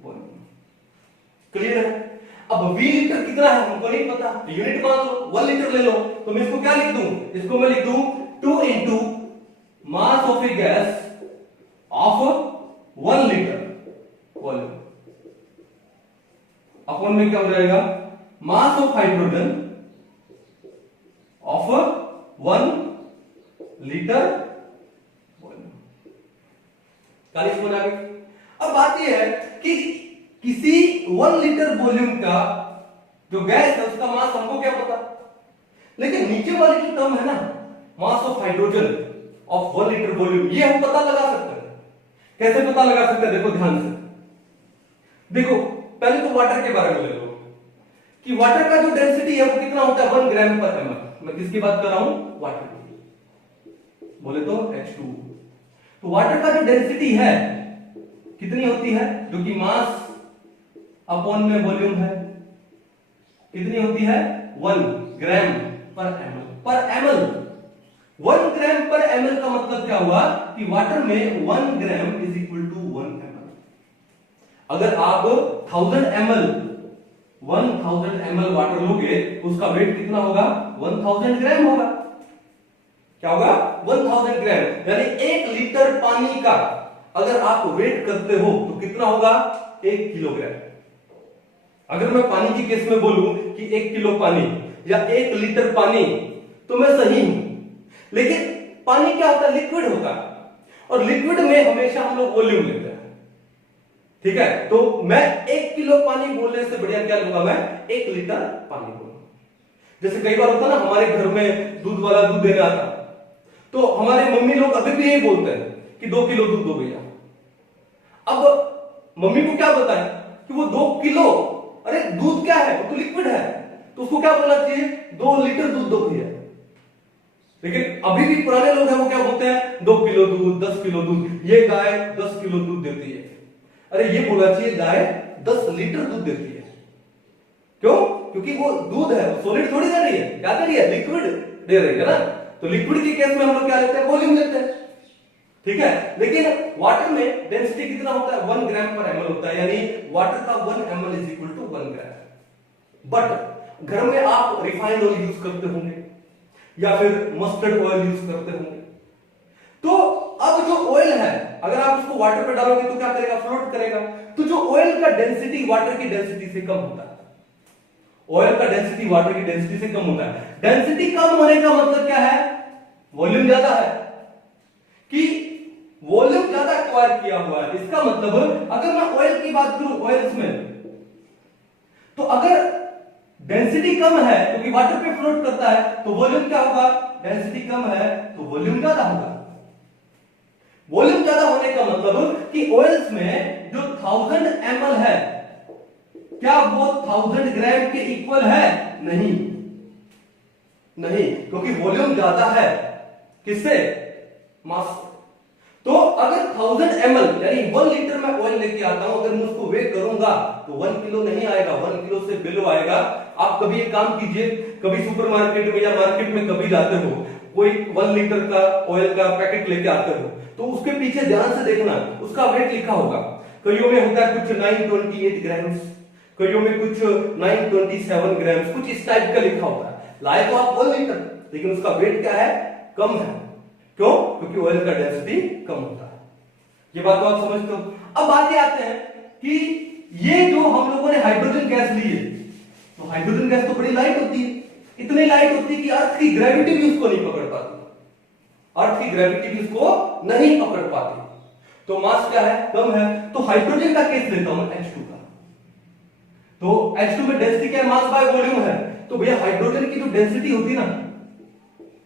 volume. क्लियर है? अब V लीटर कितना है हमको नहीं पता, यूनिट मान लो 1 लीटर ले लो। तो मैं इसको क्या लिख दूं? इसको मैं लिख दूं 2 into mass of a gas of 1 litre volume upon में क्या हो जाएगा? Mass of hydrogen of 1 litre volume. काली समझ आ गई? अब बात यह है कि किसी 1 लीटर वॉल्यूम का जो गैस है उसका मास हमको क्या पता, लेकिन नीचे वाली जो टर्म है ना, मास of hydrogen of 1 litre volume, ये हम पता लगा सकते हैं। कैसे पता लगा सकते हैं? देखो ध्यान से देखो, पहले तो वाटर के बारे में ले लो कि वाटर का जो डेंसिटी है वो कितना होता है? 1 ग्राम पर ml। मैं किसकी बात कर रहा हूं? वाटर की। बोले तो H2। तो वाटर का जो डेंसिटी है कितनी होती है? जो कि मास अपॉन में वॉल्यूम है, कितनी होती है? 1 ग्राम पर ml। 1 ग्राम पर ml का मतलब क्या हुआ कि वाटर में 1 gram is equal to 1 ml। अगर आप 1000 ml वाटर लोगे तो उसका वेट कितना होगा? 1000 ग्राम होगा। क्या होगा? 1000 ग्राम। यानी 1 लीटर पानी का अगर आप वेट करते हो तो कितना होगा? 1 किलोग्राम। अगर मैं पानी की केस में बोलूं कि 1 किलो पानी या 1 लीटर पानी तो मैं सही हूं, लेकिन पानी क्या होता है? लिक्विड होता है, और लिक्विड में हमेशा हम लोग वॉल्यूम लेते हैं। ठीक है, तो मैं 1 किलो पानी बोलने से बढ़िया क्या लूंगा? मैं 1 लीटर पानी बोलूंगा। जैसे कई बार होता ना, हमारे घर में दूध वाला दूध देने आता तो हमारे मम्मी लोग अभी भी यही बोलते हैं कि 2 किलो दूध दो भैया। अब मम्मी को क्या बताएं कि वो 2 किलो, अरे दूध क्या है? वो तो लिक्विड है, तो उसको क्या बोलना चाहिए? 2 लीटर दूध दो भैया। लेकिन अभी भी पुराने लोग हैं वो क्या बोलते हैं? 2 किलो दूध, 10 किलो दूध, ये गाय 10 किलो दूध देती है। अरे ये बोलना चाहिए गाय 10 लीटर दूध देती है। क्यों? क्योंकि वो दूध है, सॉलिड थोड़ी दे रही है। क्या दे रही है? लिक्विड दे रही है ना। तो लिक्विड के केस में हम लोग क्या लेते हैं? वॉल्यूम लेते हैं। ठीक है, लेकिन वाटर में डेंसिटी कितना होता है? 1 ग्राम पर ml होता है, यानी वाटर का 1 ml is equal to 1 gram. But घर में आप रिफाइंड ऑयल यूज करते होंगे या फिर मस्टर्ड ऑयल यूज करते होंगे, तो अब जो ऑयल है अगर आप उसको वाटर पे डालोगे तो क्या करेगा? फ्लोट करेगा। तो जो ऑयल का डेंसिटी वाटर की डेंसिटी से कम होता है, ऑयल का डेंसिटी वाटर की डेंसिटी से कम होता है। डेंसिटी कम होने का मतलब क्या है? वॉल्यूम ज्यादा है, कि वॉल्यूम ज्यादा एक्वायर किया हुआ है। इसका मतलब अगर मैं ऑयल की बात करूं, ऑयल्स में, तो अगर डेंसिटी कम है क्योंकि वाटर पे फ्लोट करता है तो वॉल्यूम क्या होगा? डेंसिटी कम है तो वॉल्यूम ज्यादा होगा। वॉल्यूम ज्यादा होने का मतलब कि ऑयल्स में जो 1000 ml है, क्या वो 1000 ग्राम के इक्वल है? नहीं, नहीं, क्योंकि वॉल्यूम ज्यादा है किससे? मास से। तो अगर 1000 ml यानी 1 लीटर में ऑयल लेके आता हूं, अगर मैं उसको वेट करूंगा तो 1 किलो नहीं आएगा, 1 किलो से बिलो आएगा। आप कभी एक काम कीजिए, कभी सुपरमार्केट में या मार्केट में कभी जाते हो, कोई 1 लीटर का ऑयल का पैकेट लेके आते हो, तो उसके पीछे ध्यान से देखना, उसका वेट लिखा होगा। कईयों में होता है कुछ 928 ग्राम्स, कईयों में कुछ 927 ग्राम्स, कुछ इस टाइप का लिखा होता है। लाए तो आप 1 लीटर, लेकिन उसका वेट क्या है? कम है। क्यों? क्योंकि ऑयल का डेंसिटी कम होता है। ये बात तो आप समझते हो। अब बात ये आते हैं कि ये जो हम लोगों ने हाइड्रोजन गैस ली है, तो हाइड्रोजन गैस तो बड़ी लाइट होती है, इतनी लाइट होती है कि अर्थ की ग्रेविटी भी उसको नहीं पकड़ पाती, अर्थ की ग्रेविटी भी उसको नहीं पकड़ पाती। तो मास क्या है? कम है। तो हाइड्रोजन का केस लेता हूं H2 का, तो H2 में डेंसिटी क्या है? मास बाय वॉल्यूम है। तो भैया हाइड्रोजन की जो डेंसिटी होती है ना,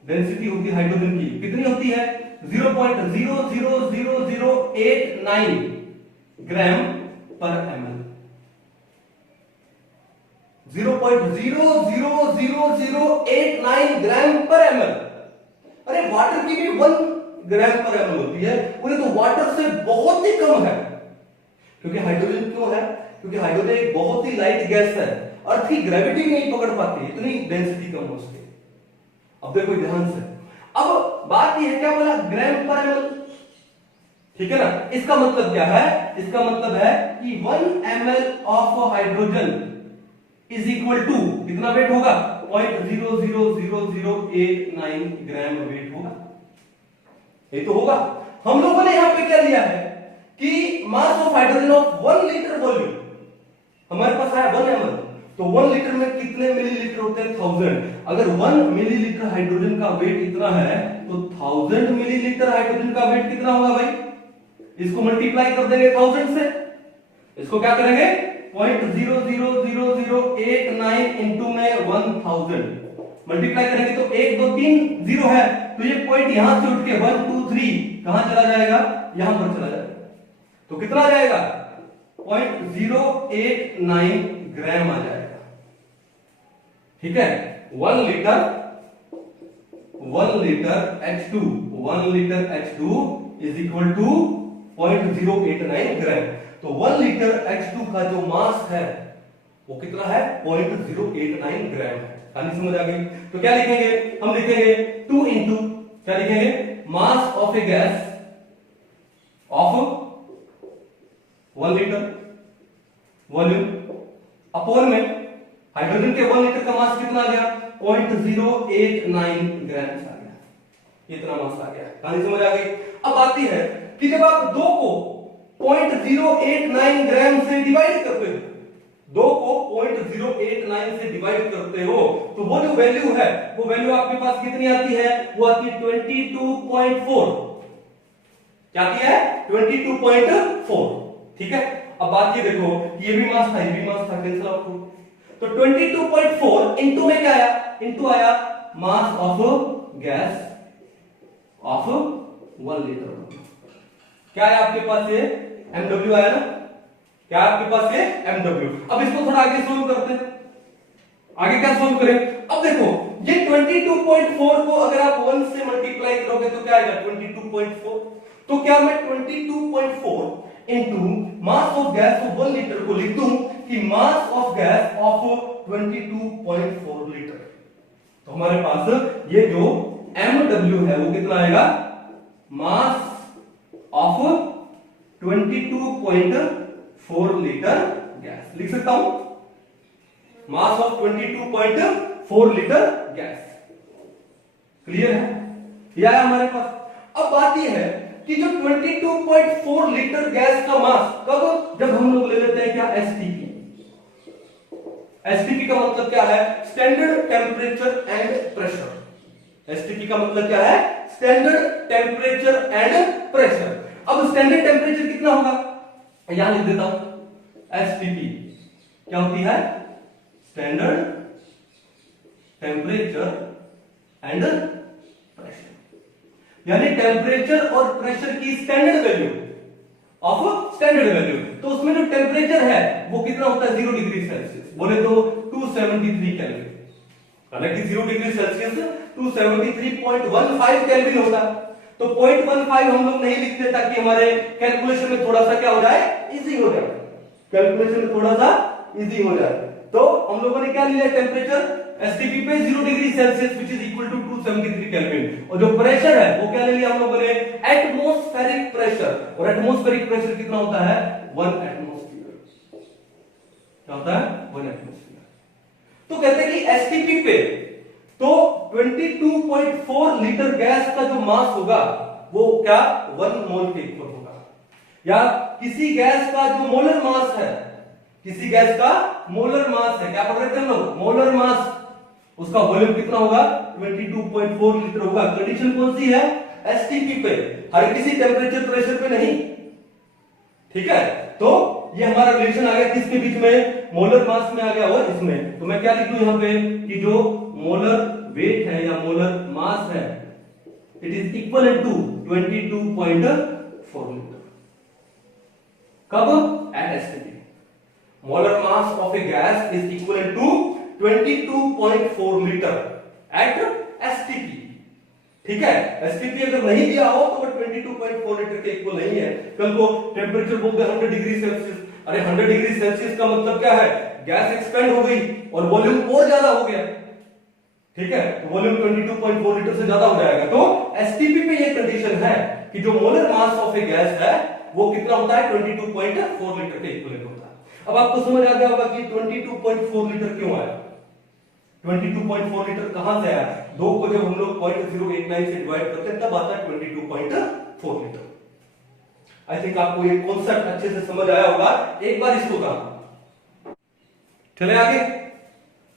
डेंसिटी होती है हाइड्रोजन की, कितनी होती है? 0.00089 ग्राम पर ml, 0.00089 ग्राम पर ml। अरे वाटर की भी 1 ग्राम पर ml होती है, उन्हें तो वाटर से बहुत ही कम है। क्योंकि हाइड्रोजन क्यों है? क्योंकि हाइड्रोजन एक बहुत ही लाइट गैस है, अर्थ की ग्रेविटी भी नहीं पकड़ पाती, इतनी डेंसिटी कम हो उसकी। अब देखो ध्यान से, अब बात यह है, क्या बोला? ग्राम पर ml, ठीक है ना? इसका मतलब क्या है? इसका मतलब है कि 1 ml of hydrogen is equal to कितना वेट होगा? 0.00089 ग्राम वेट होगा। ये तो होगा। हम लोगों ने यहां पे क्या लिया है कि मास of hydrogen of 1 litre volume, हमारे पास है 1 ml, तो 1 लीटर में कितने मिलीलीटर होते हैं? 1000। अगर 1 मिलीलीटर हाइड्रोजन का वेट इतना है, तो 1000 मिलीलीटर हाइड्रोजन का वेट कितना होगा भाई? इसको मल्टीप्लाई कर देंगे 1000 से, इसको क्या करेंगे? 0.00089 इंटू में 1000 मल्टीप्लाई करेंगे तो 1 2 3 0 है, तो ये पॉइंट यहां से उठ के 1 2 3 कहां चला जाएगा? यहां पर चला जाएगा। तो कितना आ जाएगा? 0.089 ग्राम आ जाएगा। ठीक है? 1 litre H2 is equal to 0.089 gram. तो 1 लीटर H2 का जो मास है वो कितना है? 0.089 ग्राम है। कहानी समझ आ गई? तो क्या लिखेंगे? हम लिखेंगे 2 इंटू क्या लिखेंगे? Mass of a gas of 1 litre volume upon में हाइड्रोजन के 1 लीटर का मास कितना आ गया? 0.089 ग्राम आ गया, इतना मास आ गया। कहानी समझ आ गई? अब आती है कि जब आप 2 को 0.089 ग्राम से डिवाइड करते हो, 2 को 0.089 से डिवाइड करते हो, तो वो जो वैल्यू है, वो वैल्यू आपके पास कितनी आती है? वो आती है 22.4। क्या आती है? 22.4। ठीक है? अब बात ये देखो, ये भी मास था, ये भी मास था, कैंसिल आउट हो। तो 22.4 इंटू में क्या आया? इंटू आया मास ऑफ गैस ऑफ 1 लीटर। क्या है आपके पास? ये mw आया ना? क्या आपके पास? ये mw। अब इसको थोड़ा आगे सोल्व करते हैं। आगे क्या सोल्व करें? अब देखो, ये 22.4 को अगर आप 1 से मल्टीप्लाई करोगे तो क्या आएगा? 22.4। तो क्या मैं 22.4 into mass of gas of 1 litre को लिख दूं कि मास ऑफ गैस ऑफ 22.4 लीटर। तो हमारे पास ये जो mw है वो कितना आएगा? मास ऑफ 22.4 लीटर गैस लिख सकता हूं, mass of 22.4 litre gas. Clear है? यह है हमारे पास। अब बात यह है कि जो 22.4 लीटर गैस का मास कब? जब हम लोग ले लेते हैं क्या? एसटीपी। एसटीपी का मतलब क्या है? Standard temperature and pressure. STP का मतलब क्या है? Standard temperature and pressure. अब स्टैंडर्ड टेम्परेचर कितना होगा? यहां लिख देता हूं, एसटीपी क्या होती है? स्टैंडर्ड टेम्परेचर एंड प्रेशर, यानी टेम्परेचर और प्रेशर की standard value of standard value. तो उसमें जो टेम्परेचर है वो कितना होता है 0 डिग्री सेल्सियस, बोले तो 273 केल्विन। हालांकि 0 डिग्री सेल्सियस 273.15 केल्विन होता है। तो 0.15 हम लोग नहीं लिखते ताकि हमारे कैलकुलेशन में थोड़ा सा क्या हो जाए, इजी हो जाए, कैलकुलेशन में थोड़ा सा इजी हो जाए। तो हम लोगों ने क्या लिया टेम्परेचर एसटीपी पे 0 degree Celsius which is equal to 273 kelvin, और जो प्रेशर है वो क्या ले लिया हम लोगों ने एटमॉस्फेरिक प्रेशर, और एटमॉस्फेरिक प्रेशर कितना होता है 1 एटमॉस्फेयर। क्या होता है 1 एटमॉस्फेयर। तो कहते हैं कि एसटीपी पे तो 22.4 लीटर गैस का जो मास होगा वो क्या 1 मोल के इक्वल होगा, या किसी गैस का जो मोलर मास है, किसी गैस का मोलर मास है, क्या पढ़ रहे थे हम लोग, मोलर मास, उसका वॉल्यूम कितना होगा 22.4 लीटर होगा। कंडीशन कौन सी है एसटीपी पे, हर किसी टेम्परेचर प्रेशर पे नहीं, ठीक है। तो ये हमारा रिलेशन आ गया किसके बीच में, मोलर मास में आ गया, और इसमें तो मैं क्या लिख लूं यहां पे कि जो मोलर वेट है या मोलर मास है it is equal to 22.4 litre. कब at STP molar mass of a gas is equivalent to 22.4 liter at STP। ठीक है, STP अगर नहीं दिया हो तो वो 22.4 लीटर के इक्वल नहीं है। कल को टेम्परेचर बोलते हैं 100 डिग्री सेल्सियस, अरे 100 डिग्री सेल्सियस का मतलब क्या है, गैस एक्सपेंड हो गई और वॉल्यूम और ज्यादा हो गया, ठीक है, तो वॉल्यूम 22.4 लीटर से ज्यादा हो जाएगा। तो STP पे ये कंडीशन है कि जो molar mass of a gas है वो कितना होता है 22.4 लीटर के इक्वल होता है। अब आपको समझ आ गया होगा कि 22.4 लीटर क्यों आया, 22.4 लीटर कहां से आया, दो को जब हम लोग 0.089 से डिवाइड करते हैं तब आता है 22.4 लीटर। आई थिंक आपको ये कॉन्सेप्ट अच्छे से समझ आया होगा, एक बार इसको कहा चले आगे,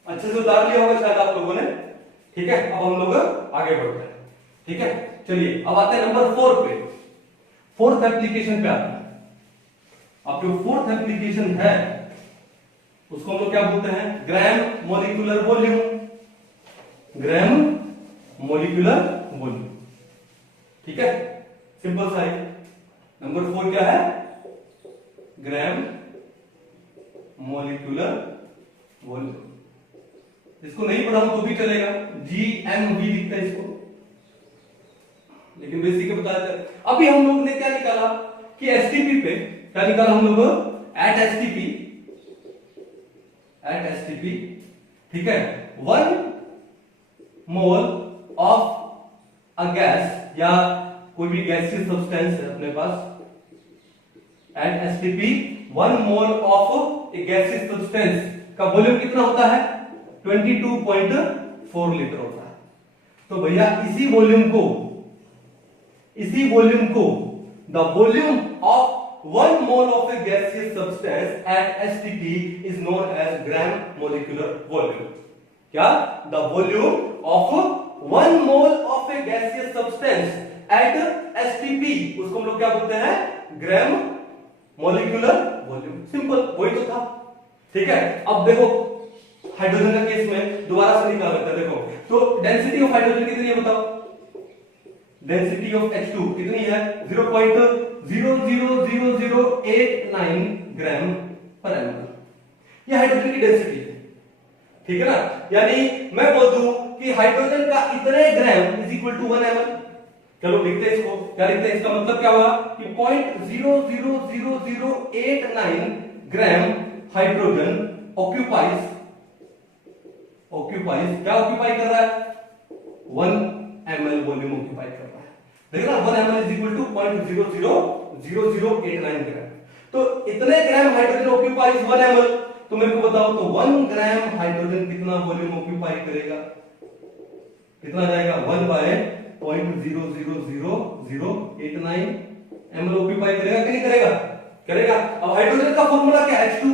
अच्छे से उतार लिया होगा शायद आप लोगों ने, ठीक है। अब हम लोग आगे बढ़ते हैं, ठीक है। चलिए अब आते हैं नंबर 4 पे, फोर्थ एप्लीकेशन पे आते हैं। अब जो फोर्थ एप्लीकेशन है उसको हम लोग क्या बोलते हैं, gram molecular volume, gram molecular volume, ठीक है, सिंपल सा है। नंबर 4 क्या है, ग्राम मॉलिक्यूलर वॉल्यूम। इसको नहीं पढ़ाऊं तो भी चलेगा, GMV लिखता है इसको, लेकिन बेसिक बता देते हैं। अभी हम लोग ने क्या निकाला कि एसटीपी पे क्या निकाला हम लोग, एट एसटीपी, ठीक है, 1 मोल ऑफ अ गैस या कोई भी गैसियस सब्सटेंस है अपने पास, at STP 1 mole of a gaseous substance का वॉल्यूम कितना होता है 22.4 लीटर होता है। तो भैया इसी वॉल्यूम को the volume of 1 mole of a gaseous substance at STP is known as gram molecular volume। क्या, the volume of 1 mole of a gaseous substance at STP उसको हम लोग क्या बोलते हैं, ग्राम मॉलिक्यूलर वॉल्यूम। सिंपल, वही तो था, ठीक है। अब देखो हाइड्रोजन का केस में दोबारा से निकाल लेते हैं। देखो तो डेंसिटी ऑफ हाइड्रोजन कितनी है बताओ, डेंसिटी ऑफ H2 कितनी है 0.00089 ग्राम पर एमएल, ये हाइड्रोजन की डेंसिटी है, ठीक है ना। यानी मैं बोल दूं कि हाइड्रोजन का इतने gram is equal to 1 ml। चलो लिखते हैं इसको, क्या लिखते हैं, इसका मतलब क्या हुआ कि 0.00089 ग्राम हाइड्रोजन ऑक्यूपाइज क्या ऑक्यूपाई कर रहा है 1 ml वॉल्यूम ऑक्यूपाई कर रहा है। देखो ना 1 ml इज इक्वल टू 0.00089 ग्राम। तो इतने ग्राम हाइड्रोजन ऑक्यूपाइज 1 ml, तो मेरे को बताओ तो 1 ग्राम हाइड्रोजन कितना वॉल्यूम ऑक्यूपाई करेगा, कितना जाएगा 1 बाय 0.00089 ml ऑक्यूपाई करेगा कि नहीं करेगा, करेगा। अब हाइड्रोजन का फॉर्मूला क्या है H2,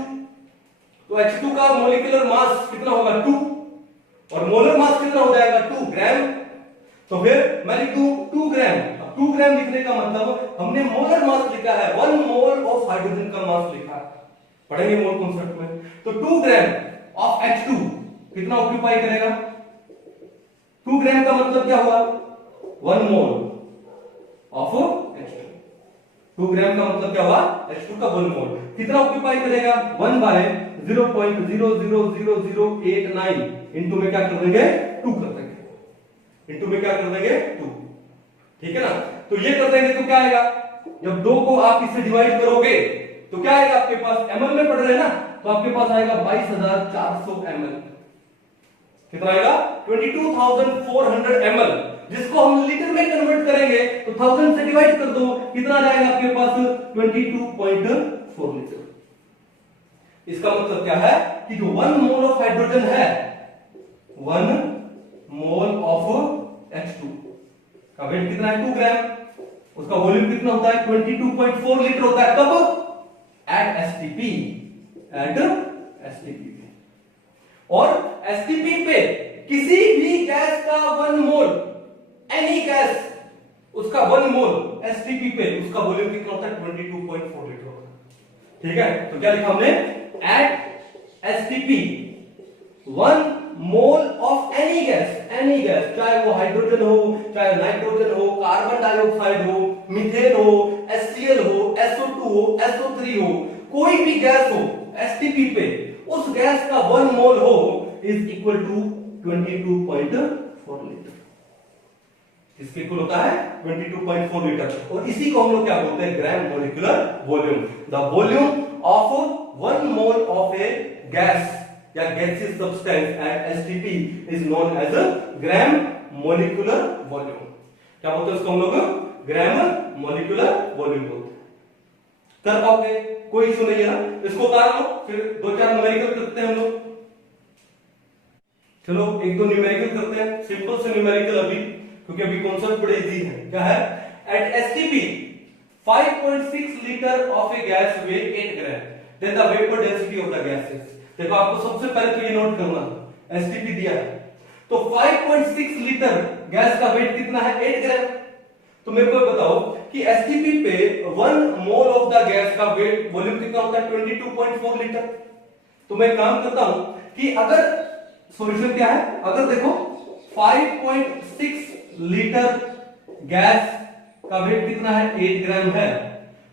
तो H2 का मॉलिक्यूलर मास कितना होगा 2 और मोलर मास कितना हो जाएगा 2 ग्राम। तो फिर मैं लिख दूं 2 ग्राम। अब 2 ग्राम लिखने का मतलब हमने मोलर मास लिखा है, 1 मोल ऑफ हाइड्रोजन का मास लिखा है, पढ़ेंगे मोल कॉन्सेप्ट में। तो 2 ग्राम ऑफ H2 कितना ऑक्यूपाई करेगा, 2 ग्राम का मतलब क्या हुआ 1 मोल ऑफ H2, 2 2 ग्राम का मतलब क्या हुआ, H2 का 1 मोल कितना ऑक्यूपाई करेगा, 1 बाय 0.00089 इनटू में क्या कर देंगे 2 कर देंगे, इनटू में क्या कर देंगे 2, ठीक है ना। तो ये कर देंगे तो क्या आएगा, जब 2 को आप इससे डिवाइड करोगे तो क्या आएगा आपके पास, ml में पढ़ रहे हैं ना, तो आपके पास आएगा 22,400 ml, कितना आएगा 22,400 ml, जिसको हम लीटर में कन्वर्ट करेंगे तो 1000 से डिवाइड कर दो, कितना आ जाएगा आपके पास 22.4 लीटर। इसका मतलब क्या है कि जो 1 मोल ऑफ हाइड्रोजन है, 1 मोल ऑफ H2 का वेट कितना है 2 ग्राम, उसका वॉल्यूम कितना होता है 22.4 लीटर होता है, कब एट एसटीपी, एट एसटीपी पे। और एसटीपी पे किसी भी गैस का 1 मोल, एनी गैस, उसका 1 मोल एसटीपी पे उसका वॉल्यूम कितना होता है 22.4 लीटर होता है, ठीक है। तो क्या लिखा हमने, at STP 1 mole of any gas, चाहे वो हाइड्रोजन हो, चाहे नाइट्रोजन हो, कार्बन डाइऑक्साइड हो, मीथेन हो, HCl हो, SO2 हो, SO3 हो, कोई भी गैस हो एसटीपी पे, उस गैस का 1 मोल हो इज इक्वल टू 22.4 लीटर, इसके इक्वल होता है 22.4 लीटर। और इसी को हम लोग क्या बोलते हैं, gram molecular volume. The volume of 1 mole of a gas या gaseous substance at STP is known as gram molecular volume. क्या बोलते हैं इसको हम लोग, ग्राम मोलिकुलर वॉल्यूम बोलते हैं। कर पाओगे, कोई इशू नहीं है ना, इसको उतार लो, फिर 2-4 न्यूमेरिकल करते हैं हम लोग। चलो 1-2 न्यूमेरिकल करते हैं, सिंपल से न्यूमेरिकल अभी, क्योंकि अभी कॉन्सेप्ट बड़े इजी है। क्या है, at STP 5.6 litre of a gas weight 8 gram, then the vapour density of the gases. देखो आपको सबसे पहले तो ये नोट करना, एसटीपी दिया है तो 5.6 लीटर गैस का वेट कितना है 8 ग्राम। तो मेरे को बताओ कि एसटीपी पे 1 मोल ऑफ द गैस का वेट वॉल्यूम कितना होता है 22.4 लीटर। तो मैं काम करता हूं कि अगर सॉल्यूशन क्या है, अगर देखो 5.6 लीटर गैस का वेट कितना है 8 ग्राम है,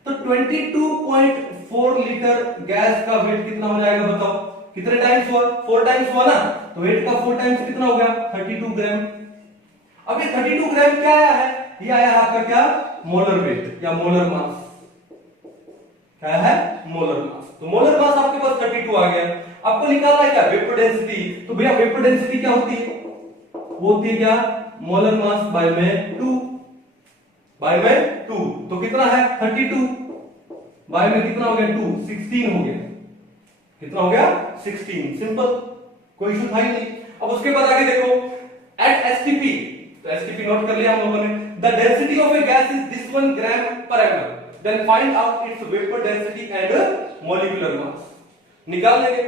तो 22.4 लीटर गैस का वेट कितना हो जाएगा बताओ, कितने टाइम्स हुआ, 4 टाइम्स हुआ ना, तो वेट का 4 टाइम्स कितना हो गया 32 ग्राम। अब ये 32 ग्राम क्या आया है, ये आया है आपका क्या, मोलर वेट या मोलर मास। क्या है, मोलर मास। तो मोलर मास आपके पास 32 आ गया। आपको निकालना है क्या, वेपर डेंसिटी। तो भैया वेपर डेंसिटी क्या होती है, वो होती है क्या, मोलर मास बाय में 2, बाय में 2, तो कितना है 32 बाय में कितना हो गया 2, 16 हो गया, कितना हो गया 16, सिंपल, कोई इशू था ही नहीं। अब उसके बाद आगे देखो, एट एसटीपी, तो एसटीपी नोट कर लिया हम लोगों ने, the density of a gas is this 1 gram per ML, then find out its vapour density and molecular mass. निकाल लेंगे।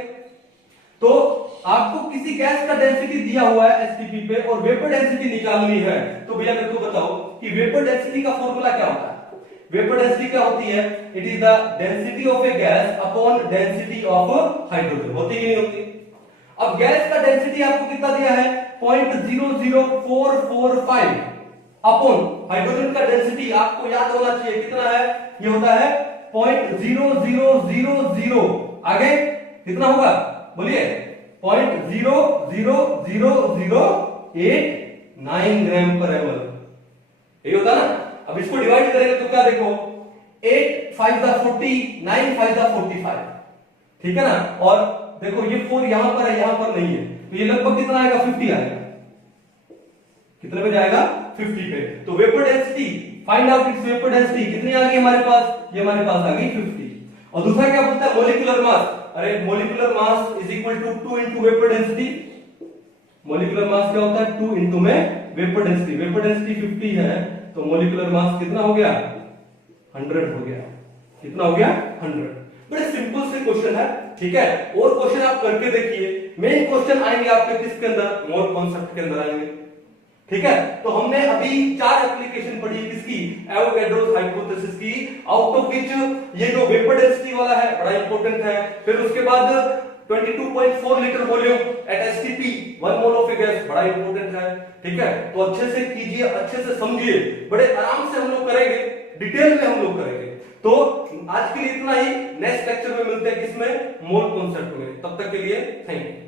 तो आपको किसी गैस का डेंसिटी दिया हुआ है एसटीपी पे और वेपर डेंसिटी निकालनी है, तो भैया मेरे को बताओ कि वेपर डेंसिटी का फॉर्मूला क्या होता है। वेपर डेंसिटी क्या होती है, it is the density of a gas upon density of hydrogen, होती कि नहीं होती। अब गैस का डेंसिटी आपको कितना दिया है 0.00445 अपॉन हाइड्रोजन का डेंसिटी आपको याद होना चाहिए कितना है, ये होता है 0.0000, आगे कितना होगा बोलिए 0.00089 ग्राम पर एमएल, यही होता ना। अब इसको डिवाइड करेंगे तो क्या देखो 8 5 40, 9 5 45, ठीक है ना। और देखो ये 4 यहां पर है, यहां पर नहीं है, तो ये लगभग कितना आएगा 50 आएगा, कितने पे जाएगा 50 पे। तो vapour density, find out its vapour density कितनी आ गई हमारे पास, ये हमारे पास आ गई 50। और दूसरा क्या बोलता है मॉलिक्यूलर मास, अरे molecular mass is equal to 2 into vapour density. Molecular mass क्या होता है 2 इनटू में वेपर डेंसिटी, वेपर डेंसिटी 50 है तो मॉलिक्यूलर मास कितना हो गया 100 हो गया, कितना हो गया 100। बड़े सिंपल से क्वेश्चन है, ठीक है। और क्वेश्चन आप करके देखिए, मेन क्वेश्चन आएंगे आपके किसके अंदर, मोल कॉन्सेप्ट के अंदर आएंगे, ठीक है। तो हमने अभी 4 एप्लीकेशन पढ़ी किसकी, एवोगैड्रोस हाइपोथेसिस की, आउट ऑफ विच ये जो वेपर डेंसिटी वाला है बड़ा इंपॉर्टेंट है। फिर उसके बाद 22.4 litre volume at STP 1 mole of a gas बड़ा इंपॉर्टेंट है, ठीक है। तो अच्छे से कीजिए, अच्छे से समझिए, बड़े आराम से हम लोग करेंगे, डिटेल में हम लोग करेंगे। तो आज के लिए इतना ही, नेक्स्ट लेक्चर में मिलते हैं किसमें, मोल कॉन्सेप्ट में। तब तक के लिए थैंक यू।